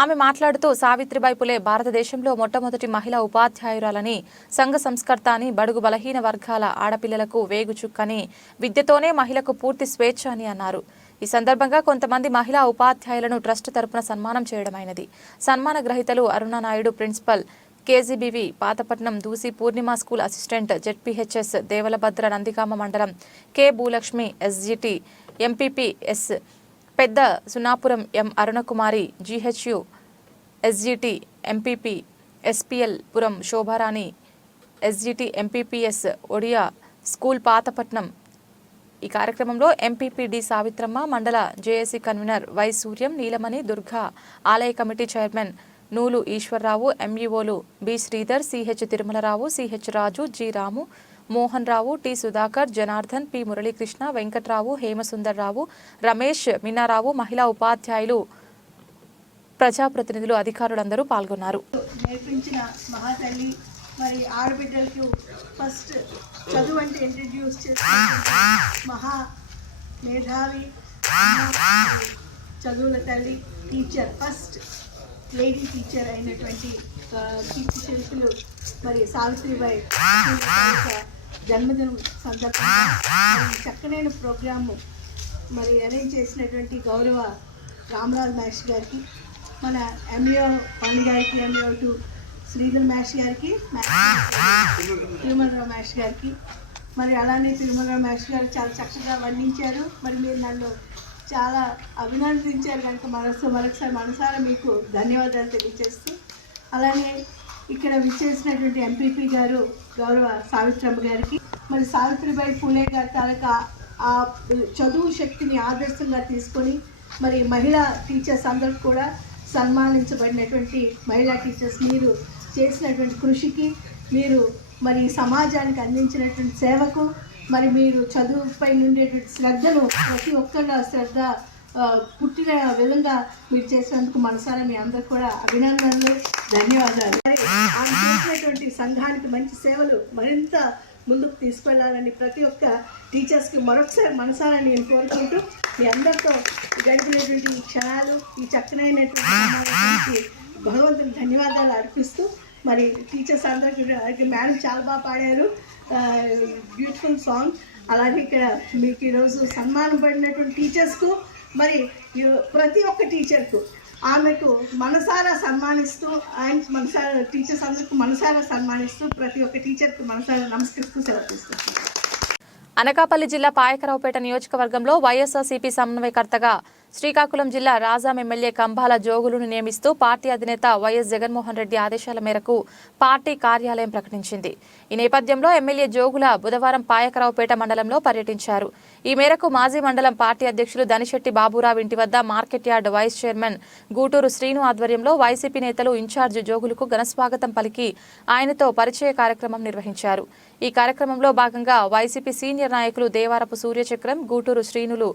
ఆమె మాట్లాడుతూ సావిత్రిబాయి పులే భారతదేశంలో మొట్టమొదటి మహిళా ఉపాధ్యాయురాలని, సంఘ సంస్కర్త అని, బడుగు బలహీన వర్గాల ఆడపిల్లలకు వేగుచుక్కని, విద్యతోనే మహిళకు పూర్తి స్వేచ్ఛ అని అన్నారు. ఈ సందర్భంగా కొంతమంది మహిళా ఉపాధ్యాయులను ట్రస్ట్ తరపున సన్మానం చేయడమైనది. సన్మాన గ్రహీతలు Aruna Naidu, principal KGBV Pathapatnam, Doosi Purnima school assistant, ZPHS Devalabhadra Nandigama మండలం K Bhulakshmi, SGT MPP S పెద్ద సునాపురం ఎం అరుణకుమారి, జీహెచ్యు ఎస్జిటి ఎంపీపీ ఎస్పీఎల్ పురం Shobharani, SGT MPPS Odia school Pathapatnam. ఈ కార్యక్రమంలో ఎంపీపీ డి సావిత్రమ్మ, మండల JAC convener Y Suryam, Neelamani, Durga, ఆలయ కమిటీ చైర్మన్ నూలు ఈశ్వర్రావు, ఎంఈఓలు B Sridhar, CH Tirumalarao, CH Raju, G Ramu, Mohan Rao, T Sudhakar, Janardhan, P Muralikrishna, Venkatrao, Hemasundarrao, Ramesh, మీనారావు, మహిళా ఉపాధ్యాయులు, ప్రజాప్రతినిధులు, అధికారులందరూ పాల్గొన్నారు. నేర్పించిన మహాతల్లి మరి ఆడబిడ్డలకు ఫస్ట్ చదువు అంటే ఇంట్రడ్యూస్ చేసిన మహా మేధావి, చదువుల తల్లి, టీచర్, ఫస్ట్ లేడీ టీచర్ అయినటువంటి కీర్తి శిల్పులు మరి సావిత్రిబాయి జన్మదినం సందర్భంగా చక్కనైన ప్రోగ్రాము మరి అరేంజ్ చేసినటువంటి గౌరవ రామరాజు మాస్టర్ గారికి, మన ఎంఈఓ పండు గారికి, ఎంఈఓ టు శ్రీధర్ మాస్టర్ గారికి, తిరుమలరావు మాస్టర్ గారికి, మరి అలానే తిరుమలరావు మాస్టర్ గారు చాలా చక్కగా వర్ణించారు. మరి మీరు నన్ను చాలా అభినందించారు కనుక మరొకసారి మనసారా మీకు ధన్యవాదాలు తెలియజేస్తూ, అలానే ఇక్కడ విచ్చేసినటువంటి ఎంపీపీ గారు గౌరవ సావిత్రమ్మ గారికి, మరి సావిత్రిబాయి ఫూలే గారి తాలూకా ఆ చదువు శక్తిని ఆదర్శంగా తీసుకొని మరి మహిళా టీచర్స్ అందరికి కూడా సన్మానించబడినటువంటి మహిళా టీచర్స్, మీరు చేసినటువంటి కృషికి, మీరు మరి సమాజానికి అందించినటువంటి సేవకు, మరి మీరు చదువుపై ఉండేటువంటి శ్రద్ధను ప్రతి ఒక్కళ్ళ శ్రద్ధ పుట్టిన విధంగా మీరు చేసినందుకు మనసారా మీ అందరికి కూడా అభినందనలు, ధన్యవాదాలు. మరి ఆయన చేసినటువంటి సంఘానికి మంచి సేవలు మరింత ముందుకు తీసుకెళ్లాలని ప్రతి ఒక్క టీచర్స్కి మరొకసారి మనసారా నేను కోరుకుంటూ మీ అందరితో గడిపినటువంటి ఈ క్షణాలు, ఈ చక్కనైనటువంటి సమావేశానికి భగవంతుని ధన్యవాదాలు అర్పిస్తూ, మరి టీచర్స్ అందరికీ మేడం చాలా బాగా పాడారు, బ్యూటిఫుల్ సాంగ్. అలాగే ఇక్కడ మీకు ఈరోజు సన్మానం పడినటువంటి టీచర్స్కు, మరి ప్రతి ఒక్క టీచర్కు ఆమెకు మనసారా సన్మానిస్తూ, ఆయన మనసారా టీచర్స్ అందరికీ మనసారా సన్మానిస్తూ, ప్రతి ఒక్క టీచర్కు మనసారా నమస్కరిస్తూ సెలవు తీసుకుంటున్నాను. అనకాపల్లి జిల్లా పాయకరావుపేట నియోజకవర్గంలో వైఎస్ఆర్సీపీ సమన్వయకర్తగా శ్రీకాకుళం జిల్లా రాజాం ఎమ్మెల్యే కంబాల జోగులును నియమిస్తూ పార్టీ అధినేత వైఎస్ జగన్మోహన్ రెడ్డి ఆదేశాల మేరకు పార్టీ కార్యాలయం ప్రకటించింది. ఈ నేపథ్యంలో ఎమ్మెల్యే జోగుల బుధవారం పాయకరావుపేట మండలంలో పర్యటించారు. ఈ మేరకు మాజీ మండలం పార్టీ అధ్యక్షులు దనిశెట్టి బాబురావు ఇంటి వద్ద market yard vice chairman Gooturu Srinu ఆధ్వర్యంలో వైసీపీ నేతలు ఇన్ఛార్జ్ జోగులకు ఘనస్వాగతం పలికి ఆయనతో పరిచయ కార్యక్రమం నిర్వహించారు. ఈ కార్యక్రమంలో భాగంగా వైసీపీ సీనియర్ నాయకులు దేవారపు సూర్యచక్రం, గూటూరు శ్రీనులు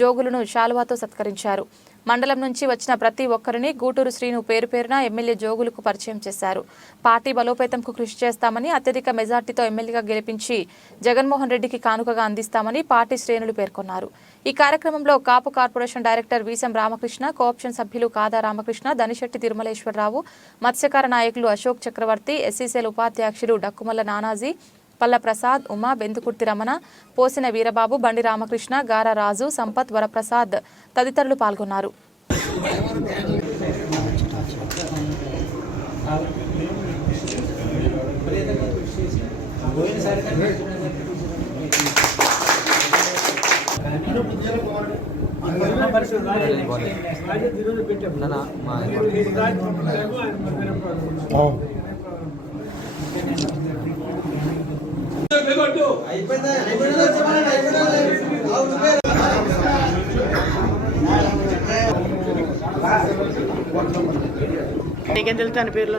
జోగులను శాలువాతో సత్కరించారు. మండలం నుంచి వచ్చిన ప్రతి ఒక్కరిని గూటూరు శ్రీను పేరు పేరున ఎమ్మెల్యే జోగులకు పరిచయం చేశారు. పార్టీ బలోపేతంకు కృషి చేస్తామని, అత్యధిక మెజార్టీతో ఎమ్మెల్యేగా గెలిపించి జగన్మోహన్ రెడ్డికి కానుకగా అందిస్తామని పార్టీ శ్రేణులు పేర్కొన్నారు. ఈ కార్యక్రమంలో Kapu corporation director Veesam Ramakrishna, co-option సభ్యులు కాదా రామకృష్ణ, దనిశెట్టి తిరుమలేశ్వరరావు, మత్స్యకార నాయకులు అశోక్ చక్రవర్తి, ఎస్సీసీఎల్ ఉపాధ్యక్షులు డక్కుమల్ల నానాజీ, పల్ల ప్రసాద్, ఉమా, బెందుకుర్తి రమణ, పోసిన వీరబాబు, బండి రామకృష్ణ, గారా రాజు, సంపత్, వరప్రసాద్ తదితరులు పాల్గొన్నారు. నీకేం తెలుస్తాను పేర్లో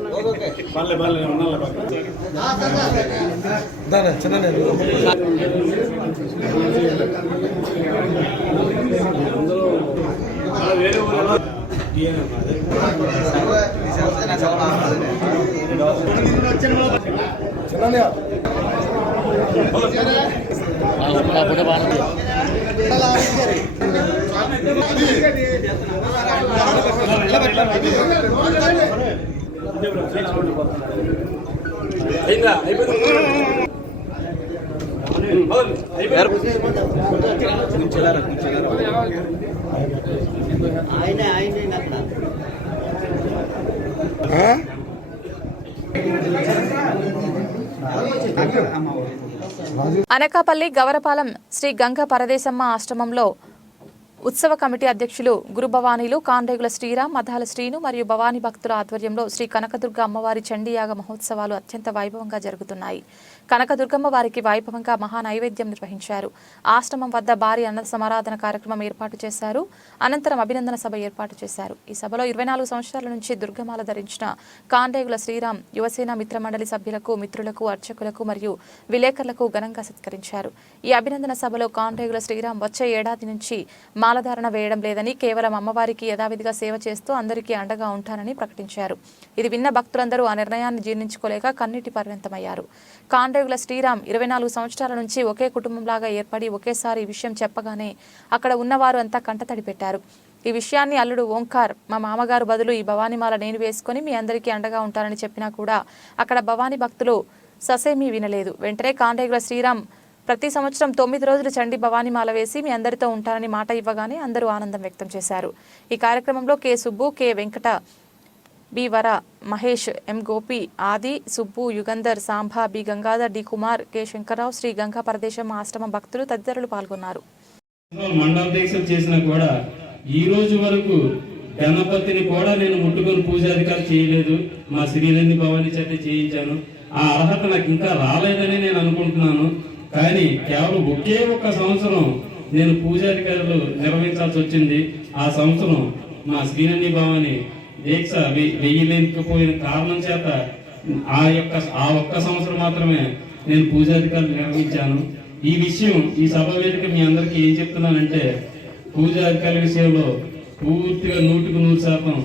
అనకాపల్లి గవరపాలెం శ్రీ గంగ పరదేశమ్మ ఆశ్రమంలో ఉత్సవ కమిటీ అధ్యక్షులు గురు భవానీలు కాండ్రేగుల శ్రీరామ్, మధాల శ్రీను మరియు భవానీ భక్తుల ఆధ్వర్యంలో శ్రీ కనకదుర్గ అమ్మవారి చండీయాగ మహోత్సవాలు అత్యంత వైభవంగా జరుగుతున్నాయి. కనకదుర్గమ్మ వారికి వైభవంగా మహా నైవేద్యం నిర్వహించారు. ఆశ్రమం వద్ద భారీ అన్న సమారాధన కార్యక్రమం ఏర్పాటు చేశారు. అనంతరం అభినందన సభ ఏర్పాటు చేశారు. ఈ సభలో 24 సంవత్సరాల నుంచి దుర్గమాల ధరించిన కాండ్రేగుల శ్రీరామ్ యువసేన మిత్రమండలి సభ్యులకు, మిత్రులకు, అర్చకులకు మరియు విలేకరులకు ఘనంగా సత్కరించారు. ఈ అభినందన సభలో కాండ్రేగుల శ్రీరామ్ వచ్చే ఏడాది నుంచి మాలధారణ వేయడం లేదని, కేవలం అమ్మవారికి యథావిధిగా సేవ చేస్తూ అందరికీ అండగా ఉంటానని ప్రకటించారు. ఇది విన్న భక్తులందరూ ఆ నిర్ణయాన్ని జీర్ణించుకోలేక కన్నీటి పర్యంతమయ్యారు. కాండ్రేగుల శ్రీరామ్ 24 సంవత్సరాల నుంచి ఒకే కుటుంబంలాగా ఏర్పడి ఒకేసారి ఈ విషయం చెప్పగానే అక్కడ ఉన్నవారు అంతా కంటతడి పెట్టారు. ఈ విషయాన్ని అల్లుడు ఓంకార్, మా మామగారు బదులు ఈ భవానీమాల నేను వేసుకుని మీ అందరికీ అండగా ఉంటానని చెప్పినా కూడా అక్కడ భవానీ భక్తులు ససేమీ వినలేదు. వెంటనే కాండ్రేగుల శ్రీరామ్ ప్రతి సంవత్సరం 9 రోజులు చండీ భవానీమాల వేసి మీ అందరితో ఉంటానని మాట ఇవ్వగానే అందరూ ఆనందం వ్యక్తం చేశారు. ఈ కార్యక్రమంలో K Subbu, K Venkata, B Vara, Mahesh, M Gopi, Adi, Subbu, Yugandhar, Samba, B Gangadhar, D Kumar, K Shankarrao, Shri Ganga Paradesam ఆశ్రమం భక్తులు తదితరులు పాల్గొన్నారు. మండల దీక్షలు చేసినా కూడా ఈ రోజు వరకు గణపతిని కూడా నేను ముట్టుకొని పూజాధికారం చేయలేదు. మా శ్రీనంది భవానీ చేత చేయించాను. ఆ అర్హత నాకు ఇంకా రాలేదని నేను అనుకుంటున్నాను. కానీ కేవలం ఒకే ఒక్క సంవత్సరం నేను పూజాధికారులు నిర్వహించాల్సి వచ్చింది. ఆ సంవత్సరం మా శ్రీనని భవాని దీక్ష వెయ్యలేకపోయిన కారణం చేత ఆ ఒక్క సంవత్సరం మాత్రమే నేను పూజాధికారులు నిర్వహించాను. ఈ విషయం ఈ సభ వేదిక మీ అందరికీ ఏం చెప్తున్నానంటే, పూజాధికారుల విషయంలో పూర్తిగా 100%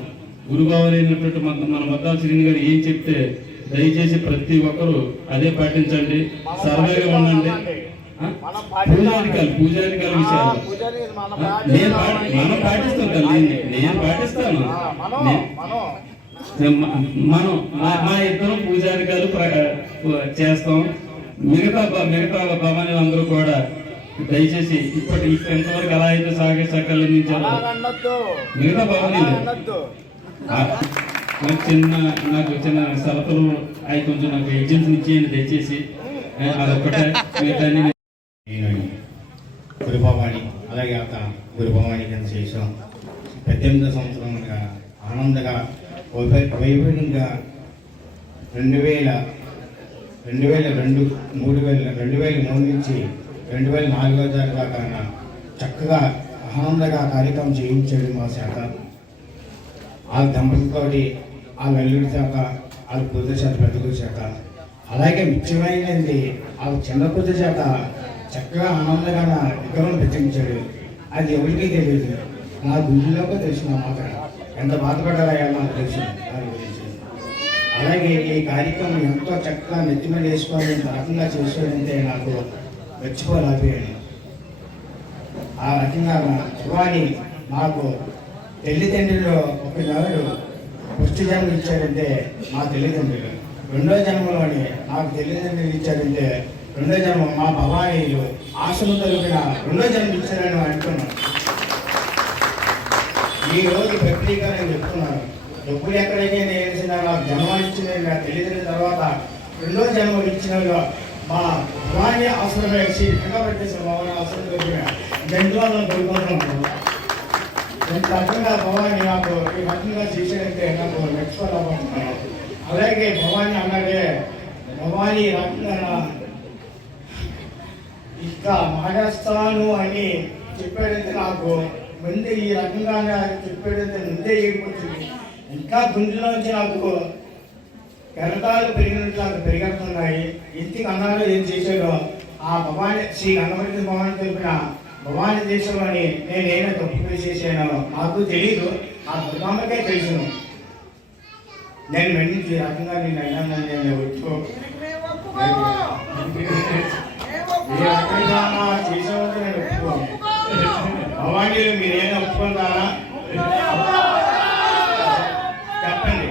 గురుభావరైనటువంటి మన మద్దాల శ్రీని గారు ఏం చెప్తే దయచేసి ప్రతి ఒక్కరూ అదే పాటించండి, సరదాగా ఉండండి. పూజాధికారుల విషయాలు మనం పాటిస్తాం తల్లి, నేను పాటిస్తాను. మనం మా ఇద్దరం పూజాధికారులు చేస్తాం. మిగతా భవానీ అందరూ కూడా దయచేసి ఇంతవరకు ఎలా అయితే సహకారాలు అందించారో మిగతా భవానీలు నాకు చిన్న సరఫలు అవి కొంచెం నాకు ఎగ్జామ్స్ ఇచ్చేయండి దయచేసి. అదొక్కటే మిగతా గురుభవాని అలాగే అత గురుభవాని కింద చేసాం. 18వ సంవత్సరంగా ఆనందంగా వైభవంగా 2002 నుంచి 2004 దాకా చక్కగా ఆనందంగా కార్యక్రమం చేయించాడు మా శాఖ. ఆ దంపతులతోటి ఆ వెల్లుడి శాఖ, వాళ్ళ పూజ శాఖ, పెద్ద పూజ శాఖ, అలాగే ముఖ్యమైనది ఆ చిన్న పూజ శాఖ చక్కగా ఆనందంగా విగ్రహం ప్రతించాడు. అది ఎవరికీ తెలియదు, నా గుండెలోకి తెలిసిన మాత్రం ఎంత బాధపడాలో నాకు తెలుసు దాని గురించి. అలాగే ఈ కార్యక్రమం ఎంతో చక్కగా నెత్తిమీద వేసుకొని ఇంత రకంగా చేసుకోవాలంటే నాకు మెచ్చుకోలేకపోయాను. ఆ రకంగా భవాని నాకు తల్లిదండ్రులు ఒకనాడు ఫస్ట్ జన్మ ఇచ్చారంటే మా తల్లిదండ్రులు, రెండో జన్మలోని నాకు తల్లిదండ్రులు ఇచ్చారంటే రెండో జన్మ మా భవానీలు ఆశలు తొలిపిన రెండో జన్మ ఇచ్చారని అంటున్నాను. ఈ రోజు ప్రత్యేకంగా చెప్తున్నాను, ఎప్పుడు ఎక్కడైతే నేను నాకు జన్మ ఇచ్చిన నా తల్లిదండ్రుల తర్వాత రెండో జన్మ ఇచ్చిన మా భవానీ అవసరం వేసి పెట్టేసిన భవానీ అవసరం తొలిపిన జంతువులను కోరుకుంటున్నాను. ఎంత రకంగా భవానీ నాకు ఈ రకంగా చేశాడంటే నాకు మెచ్చుకోలేకపోతున్నాను. అలాగే భవానీ అన్నాడే, భవానీ రకంగా ఇంకా మానేస్తాను అని చెప్పాడంటే నాకు ముందే ఈ రకంగా చెప్పాడంటే ముందే ఏడిపోతుంది. ఇంకా గుండెలోంచి నాకు కెరటాలు పెరిగినట్టు నాకు పెరిగేస్తున్నాయి. ఇంటికి అన్నాడు ఏం చేశాడో ఆ భవానీ శ్రీ గణపతి భవానీ తెలిపిన భవానీ దేశంలోని నేనేమైనా తప్పు చేశానో నాకు తెలీదు, ఆ దుర్గమ్మకే తెలుసును. నేను వెండించి ఈ రకంగా నేను అయినా నేను ఒప్పుకో చేసేవాళ్ళు నేను ఒప్పుకోను. భవానీలు మీరేమైనా ఒప్పుకుంటారా చెప్పండి.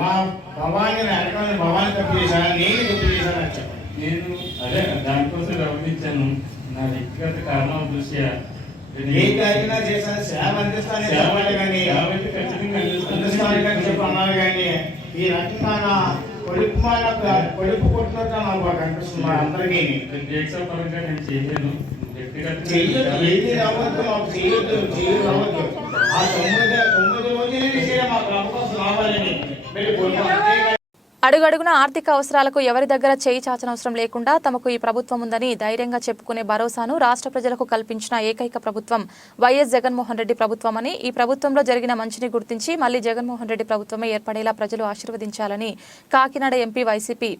మా భవానీని అడగాలని భవానీ తప్పు చేశాను, నేను తప్పు చేశాను అని చెప్పండి. నేను అదే దానికోసం గమనించాను. నా వ్యక్తిగత కారణం దృష్ట్యా ఏ కార్యక్రమా చేశాను, సేవ అందిస్తాను కానీ చెప్పి అన్నారు. కానీ ఈ రకంగా కొడుకు కొట్టినట్టు నాకు అనిపిస్తుంది మా అందరికీ. పరంగా నేను చేయలేను, ఏది రావద్దు, మాకు చేయొద్దు, రావద్దు. ఆ 9 రోజులే మాకు అవకాశం రావాలని అడుగడుగున ఆర్థిక అవసరాలకు ఎవరి దగ్గర చేయి చాచనవసరం లేకుండా తమకు ఈ ప్రభుత్వం ఉందని ధైర్యంగా చెప్పుకునే భరోసాను రాష్ట్ర ప్రజలకు కల్పించిన ఏకైక ప్రభుత్వం వైఎస్ జగన్మోహన్ రెడ్డి ప్రభుత్వమని, ఈ ప్రభుత్వంలో జరిగిన మంచిని గుర్తించి మళ్లీ జగన్మోహన్ రెడ్డి ప్రభుత్వమే ఏర్పడేలా ప్రజలు ఆశీర్వదించాలని Kakinada MP YCP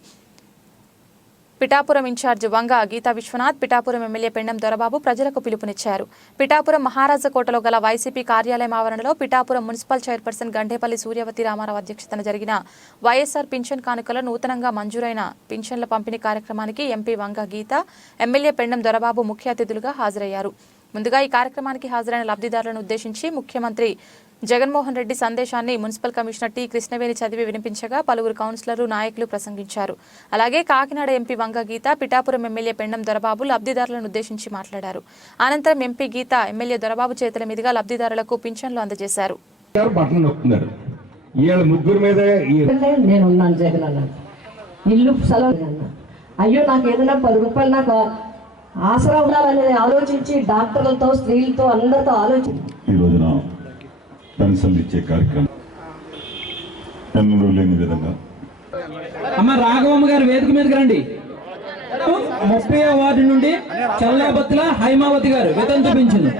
Pithapuram incharge Vanga Geetha Viswanath, Pithapuram MLA Pendem Dorababu ప్రజలకు పిలుపునిచ్చారు. పిఠాపురం మహారాజకోటలో గల వైసీపీ కార్యాలయం ఆవరణలో పిఠాపురం మున్సిపల్ చైర్పర్సన్ గండేపల్లి సూర్యవతి రామారావు అధ్యక్షతన జరిగిన వైఎస్ఆర్ పింఛన్ కానుకల నూతనంగా మంజూరైన పింఛన్ల పంపిణీ కార్యక్రమానికి ఎంపీ వంగ గీత, ఎమ్మెల్యే పెండం దొరబాబు ముఖ్య అతిథులుగా హాజరయ్యారు. ముందుగా ఈ కార్యక్రమానికి హాజరైన లబ్ధిదారులను ఉద్దేశించి ముఖ్యమంత్రి జగన్మోహన్ రెడ్డి సందేశాన్ని మున్సిపల్ కమిషనర్ టి కృష్ణవేణి చదివి వినిపించగా పలువురు కౌన్సిలర్లు, నాయకులు ప్రసంగించారు. అలాగే కాకినాడ ఎంపీ వంగ గీత, పిఠాపురం ఎమ్మెల్యే పెండం దొరబాబు లబ్ధిదారులను ఉద్దేశించి మాట్లాడారు. అనంతరం ఎంపీ గీత ఎమ్మెల్యే దొరబాబు చేతుల మీదుగా లబ్ధిదారులకు పింఛన్లు అందజేశారు. ఇల్లు స్థలం అయ్యో నాకు ఏదైనా 10 రూపాయలు నాకు ఆసరా ఉండాలనేది ఆలోచించి డాక్టర్లతో, స్త్రీలతో అందరితో ఆలోచించి ఈ రోజున పెన్షన్లు ఇచ్చే కార్యక్రమం ఎన్నడూ లేని విధంగా. అమ్మ రాఘవమ్మ గారు వేదిక మీదకి రండి. 30వ వార్డు నుండి చల్లాబత్తుల హైమావతి గారు వితంతు పింఛను.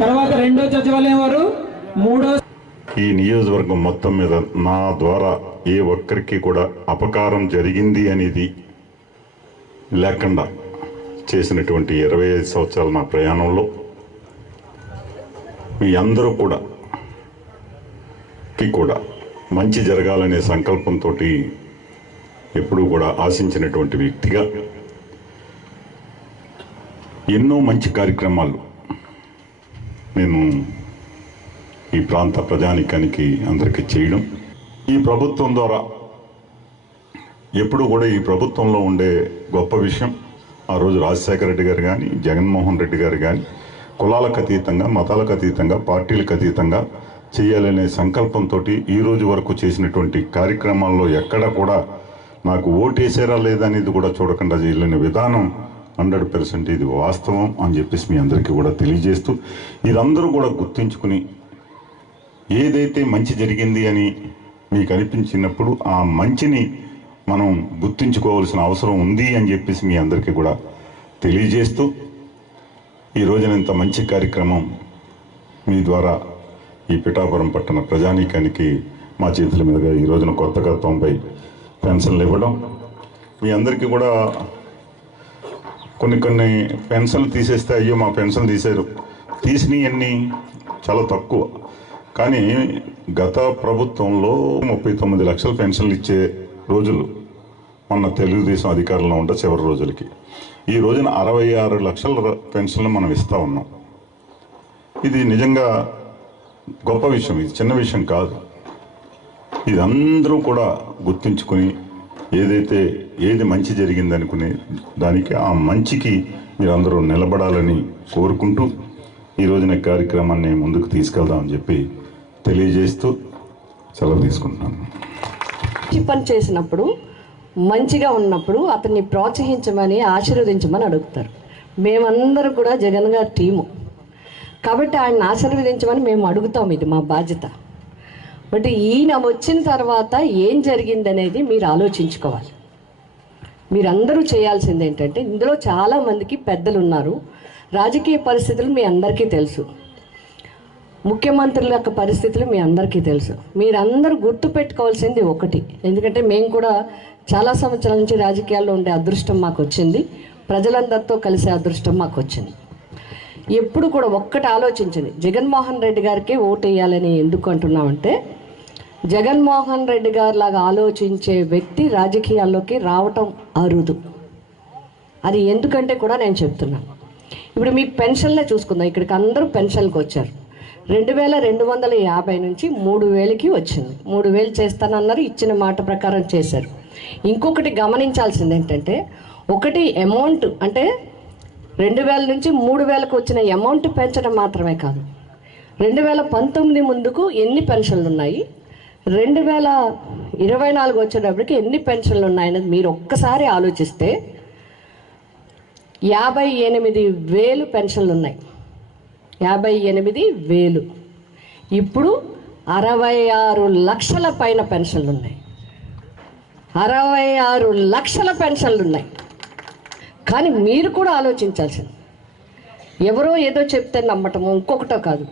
తర్వాత రెండో సచివాలయం వారు, మూడో. ఈ నియోజకవర్గం మొత్తం మీద నా ద్వారా ఏ ఒక్కరికి కూడా అపకారం జరిగింది అనేది లేకుండా చేసినటువంటి 25 సంవత్సరాల నా ప్రయాణంలో మీ అందరూ కూడా మంచి జరగాలనే సంకల్పంతో ఎప్పుడూ కూడా ఆశించినటువంటి వ్యక్తిగా ఎన్నో మంచి కార్యక్రమాలు నేను ఈ ప్రాంత ప్రజానికానికి అందరికీ చేయడం, ఈ ప్రభుత్వం ద్వారా ఎప్పుడు కూడా ఈ ప్రభుత్వంలో ఉండే గొప్ప విషయం, ఆ రోజు రాజశేఖర రెడ్డి గారు కానీ జగన్మోహన్ రెడ్డి గారు కానీ కులాలకు అతీతంగా, మతాలకు అతీతంగా, పార్టీలకు అతీతంగా చేయాలనే సంకల్పంతో ఈ రోజు వరకు చేసినటువంటి కార్యక్రమాల్లో ఎక్కడ కూడా నాకు ఓటేసారా లేదనేది కూడా చూడకుండా చేయలేని విధానం 100% ఇది వాస్తవం అని చెప్పేసి మీ అందరికీ కూడా తెలియజేస్తూ, ఇదందరూ కూడా గుర్తుంచుకుని ఏదైతే మంచి జరిగింది అని మీకు అనిపించినప్పుడు ఆ మంచిని మనం గుర్తుంచుకోవాల్సిన అవసరం ఉంది అని చెప్పేసి మీ అందరికీ కూడా తెలియజేస్తూ, ఈ రోజున ఇంత మంచి కార్యక్రమం మీ ద్వారా ఈ పిఠాపురం పట్టణ ప్రజానీకానికి మా చేతుల మీదుగా ఈ రోజున కొత్తగా 90 పెన్షన్లు ఇవ్వడం, మీ అందరికీ కూడా కొన్ని పెన్షన్లు తీసేస్తే అయ్యో మా పెన్షన్ తీశారు, తీసినవన్నీ చాలా తక్కువ. కానీ గత ప్రభుత్వంలో 39 లక్షల పెన్షన్లు ఇచ్చే రోజులు మొన్న తెలుగుదేశం అధికారంలో ఉంటే చివరి రోజులకి, ఈ రోజున 66 లక్షల పెన్షన్లు మనం ఇస్తూ ఉన్నాం. ఇది నిజంగా గొప్ప విషయం, ఇది చిన్న విషయం కాదు. ఇది అందరూ కూడా గుర్తుంచుకొని ఏది మంచి జరిగింది అనుకునే దానికి ఆ మంచికి మీరందరూ నిలబడాలని కోరుకుంటూ ఈ రోజున కార్యక్రమాన్ని ముందుకు తీసుకెళ్దామని చెప్పి తెలియజేస్తూ సెలవు తీసుకుంటున్నాను. పని చేసినప్పుడు మంచిగా ఉన్నప్పుడు అతన్ని ప్రోత్సహించమని, ఆశీర్వదించమని అడుగుతారు. మేమందరూ కూడా జగన్ గారి టీము కాబట్టి ఆయన ఆశీర్వదించమని మేము అడుగుతాం, ఇది మా బాధ్యత. బట్ ఈయన వచ్చిన తర్వాత ఏం జరిగిందనేది మీరు ఆలోచించుకోవాలి. మీరందరూ చేయాల్సింది ఏంటంటే, ఇందులో చాలామందికి పెద్దలు ఉన్నారు, రాజకీయ పరిస్థితులు మీ అందరికీ తెలుసు, ముఖ్యమంత్రుల యొక్క పరిస్థితులు మీ అందరికీ తెలుసు. మీరందరూ గుర్తుపెట్టుకోవాల్సింది ఒకటి, ఎందుకంటే మేము కూడా చాలా సంవత్సరాల నుంచి రాజకీయాల్లో ఉండే అదృష్టం మాకు వచ్చింది, ప్రజలందరితో కలిసే అదృష్టం మాకు వచ్చింది. ఎప్పుడు కూడా ఒక్కటి ఆలోచించింది, జగన్మోహన్ రెడ్డి గారికి ఓటు వేయాలని ఎందుకు అంటున్నామంటే, జగన్మోహన్ రెడ్డి గారు లాగా ఆలోచించే వ్యక్తి రాజకీయాల్లోకి రావటం అరుదు. అది ఎందుకంటే కూడా నేను చెప్తున్నాను. ఇప్పుడు మీకు పెన్షన్లే చూసుకుందాం, ఇక్కడికి అందరూ పెన్షన్కి వచ్చారు. 2250 నుంచి 3000కి వచ్చింది. 3000 చేస్తానన్నారు, ఇచ్చిన మాట ప్రకారం చేశారు. ఇంకొకటి గమనించాల్సింది ఏంటంటే, ఒకటి అమౌంట్ అంటే 2000 నుంచి 3000కు వచ్చిన అమౌంట్ పెంచడం మాత్రమే కాదు, 2019 ముందుకు ఎన్ని పెన్షన్లు ఉన్నాయి, 2024 వచ్చేటప్పటికి ఎన్ని పెన్షన్లు ఉన్నాయనేది మీరు ఒక్కసారి ఆలోచిస్తే 58,000 పెన్షన్లు ఉన్నాయి. 58,000. ఇప్పుడు 66 లక్షల పైన పెన్షన్లు ఉన్నాయి. 66 లక్షల పెన్షన్లు ఉన్నాయి. కానీ మీరు కూడా ఆలోచించాల్సింది, ఎవరో ఏదో చెప్తే నమ్మటము ఇంకొకటో కాదు.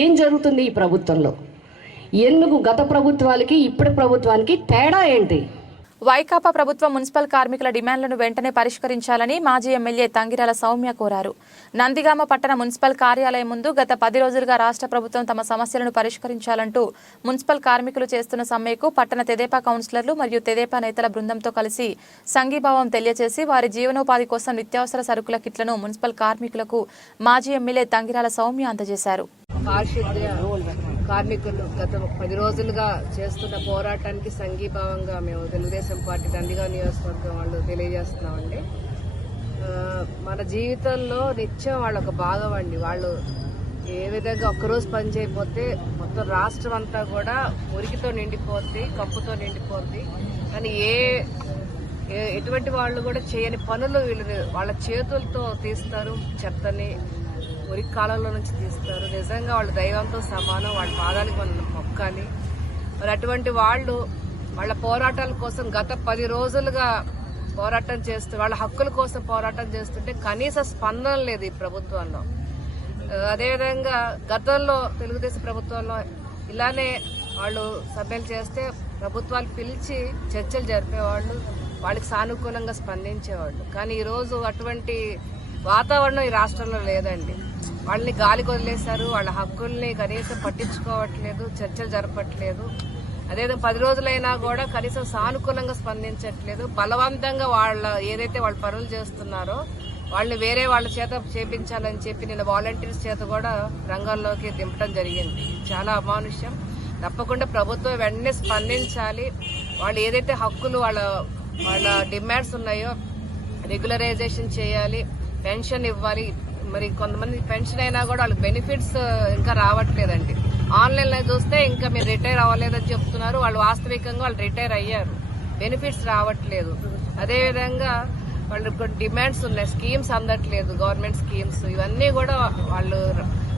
ఏం జరుగుతుంది ఈ ప్రభుత్వంలో, ఎందుకు గత ప్రభుత్వాలకి ఇప్పటి ప్రభుత్వానికి తేడా ఏంటి? వైకాపా ప్రభుత్వం మున్సిపల్ కార్మికుల డిమాండ్లను వెంటనే పరిష్కరించాలని మాజీ ఎమ్మెల్యే తంగిరాల సౌమ్య కోరారు. నందిగామ పట్టణ మున్సిపల్ కార్యాలయం ముందు గత 10 రోజులుగా రాష్ట్ర ప్రభుత్వం తమ సమస్యలను పరిష్కరించాలంటూ మున్సిపల్ కార్మికులు చేస్తున్న సమ్మెకు పట్టణ తెదేపా కౌన్సిలర్లు మరియు తెదేపా నేతల బృందంతో కలిసి సంఘీభావం తెలియజేసి వారి జీవనోపాధి కోసం నిత్యావసర సరుకుల కిట్లను మున్సిపల్ కార్మికులకు మాజీ ఎమ్మెల్యే తంగిరాల సౌమ్య అందజేశారు. కార్మికులు గత 10 రోజులుగా చేస్తున్న పోరాటానికి సంఘీభావంగా మేము తెలుగుదేశం పార్టీ నందిగామ నియోజకవర్గం వాళ్ళు తెలియజేస్తున్నామండి. మన జీవితంలో నిత్యం వాళ్ళ ఒక భాగం అండి. వాళ్ళు ఏ విధంగా ఒక్కరోజు పని చేయకపోతే మొత్తం రాష్ట్రం అంతా కూడా మురికితో నిండిపోద్ది, కంపుతో నిండిపోద్ది. కానీ ఎటువంటి వాళ్ళు కూడా చేయని పనులు వీళ్ళు వాళ్ళ చేతులతో తీస్తారు చెత్తని. మురికి కాలంలో నుంచి తీస్తారు. నిజంగా వాళ్ళు దైవంతో సమానం, వాళ్ళ పాదాలకు మనం మొక్కాలి. మరి అటువంటి వాళ్ళు వాళ్ళ పోరాటాల కోసం గత 10 రోజులుగా పోరాటం చేస్తూ వాళ్ళ హక్కుల కోసం పోరాటం చేస్తుంటే కనీస స్పందన లేదు ఈ ప్రభుత్వంలో. అదేవిధంగా గతంలో తెలుగుదేశం ప్రభుత్వంలో ఇలానే వాళ్ళు సభ్యులు చేస్తే ప్రభుత్వాలు పిలిచి చర్చలు జరిపేవాళ్ళు, వాళ్ళకి సానుకూలంగా స్పందించేవాళ్ళు. కానీ ఈరోజు అటువంటి వాతావరణం ఈ రాష్ట్రంలో లేదండి. వాళ్ళని గాలికి వదిలేశారు, వాళ్ళ హక్కుల్ని కనీసం పట్టించుకోవట్లేదు, చర్చలు జరపట్లేదు. అదేవిధంగా 10 రోజులైనా కూడా కనీసం సానుకూలంగా స్పందించట్లేదు. బలవంతంగా ఏదైతే వాళ్ళు పనులు చేస్తున్నారో వాళ్ళని వేరే వాళ్ళ చేత చేపించాలని చెప్పి నిన్న వాలంటీర్స్ చేత కూడా రంగంలోకి దింపడం జరిగింది. చాలా అమానుష్యం. తప్పకుండా ప్రభుత్వం వెంటనే స్పందించాలి. వాళ్ళు ఏదైతే హక్కులు వాళ్ళ డిమాండ్స్ ఉన్నాయో రెగ్యులరైజేషన్ చేయాలి, పెన్షన్ ఇవ్వాలి. మరి కొంతమంది పెన్షన్ అయినా కూడా వాళ్ళకి బెనిఫిట్స్ ఇంకా రావట్లేదండి. ఆన్లైన్ లో చూస్తే ఇంకా మీరు రిటైర్ అవ్వలేదని చెప్తున్నారు. వాళ్ళు వాస్తవికంగా వాళ్ళు రిటైర్ అయ్యారు, బెనిఫిట్స్ రావట్లేదు. అదేవిధంగా వాళ్ళకి డిమాండ్స్ ఉన్నాయి, స్కీమ్స్ అందట్లేదు, గవర్నమెంట్ స్కీమ్స్. ఇవన్నీ కూడా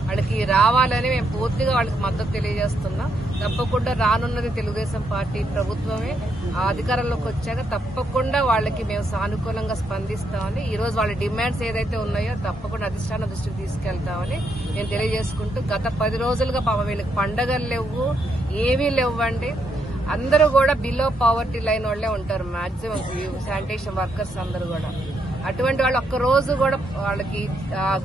వాళ్ళకి రావాలని మేము పూర్తిగా వాళ్ళకి మద్దతు తెలియజేస్తున్నాం. తప్పకుండా రానున్నది తెలుగుదేశం పార్టీ ప్రభుత్వమే. ఆ అధికారంలోకి వచ్చాక తప్పకుండా వాళ్ళకి మేము సానుకూలంగా స్పందిస్తామని, ఈ రోజు వాళ్ళ డిమాండ్స్ ఏదైతే ఉన్నాయో తప్పకుండా అధిష్టాన దృష్టికి తీసుకెళ్తామని మేము తెలియజేసుకుంటూ, గత 10 రోజులుగా వీళ్ళకి పండగలు లేవు, ఏమీ లేవండి. అందరూ కూడా బిలో పావర్టీ లైన్ వాళ్లే ఉంటారు మాక్సిమం శానిటేషన్ వర్కర్స్ అందరూ కూడా. అటువంటి వాళ్ళు ఒక్క రోజు కూడా వాళ్ళకి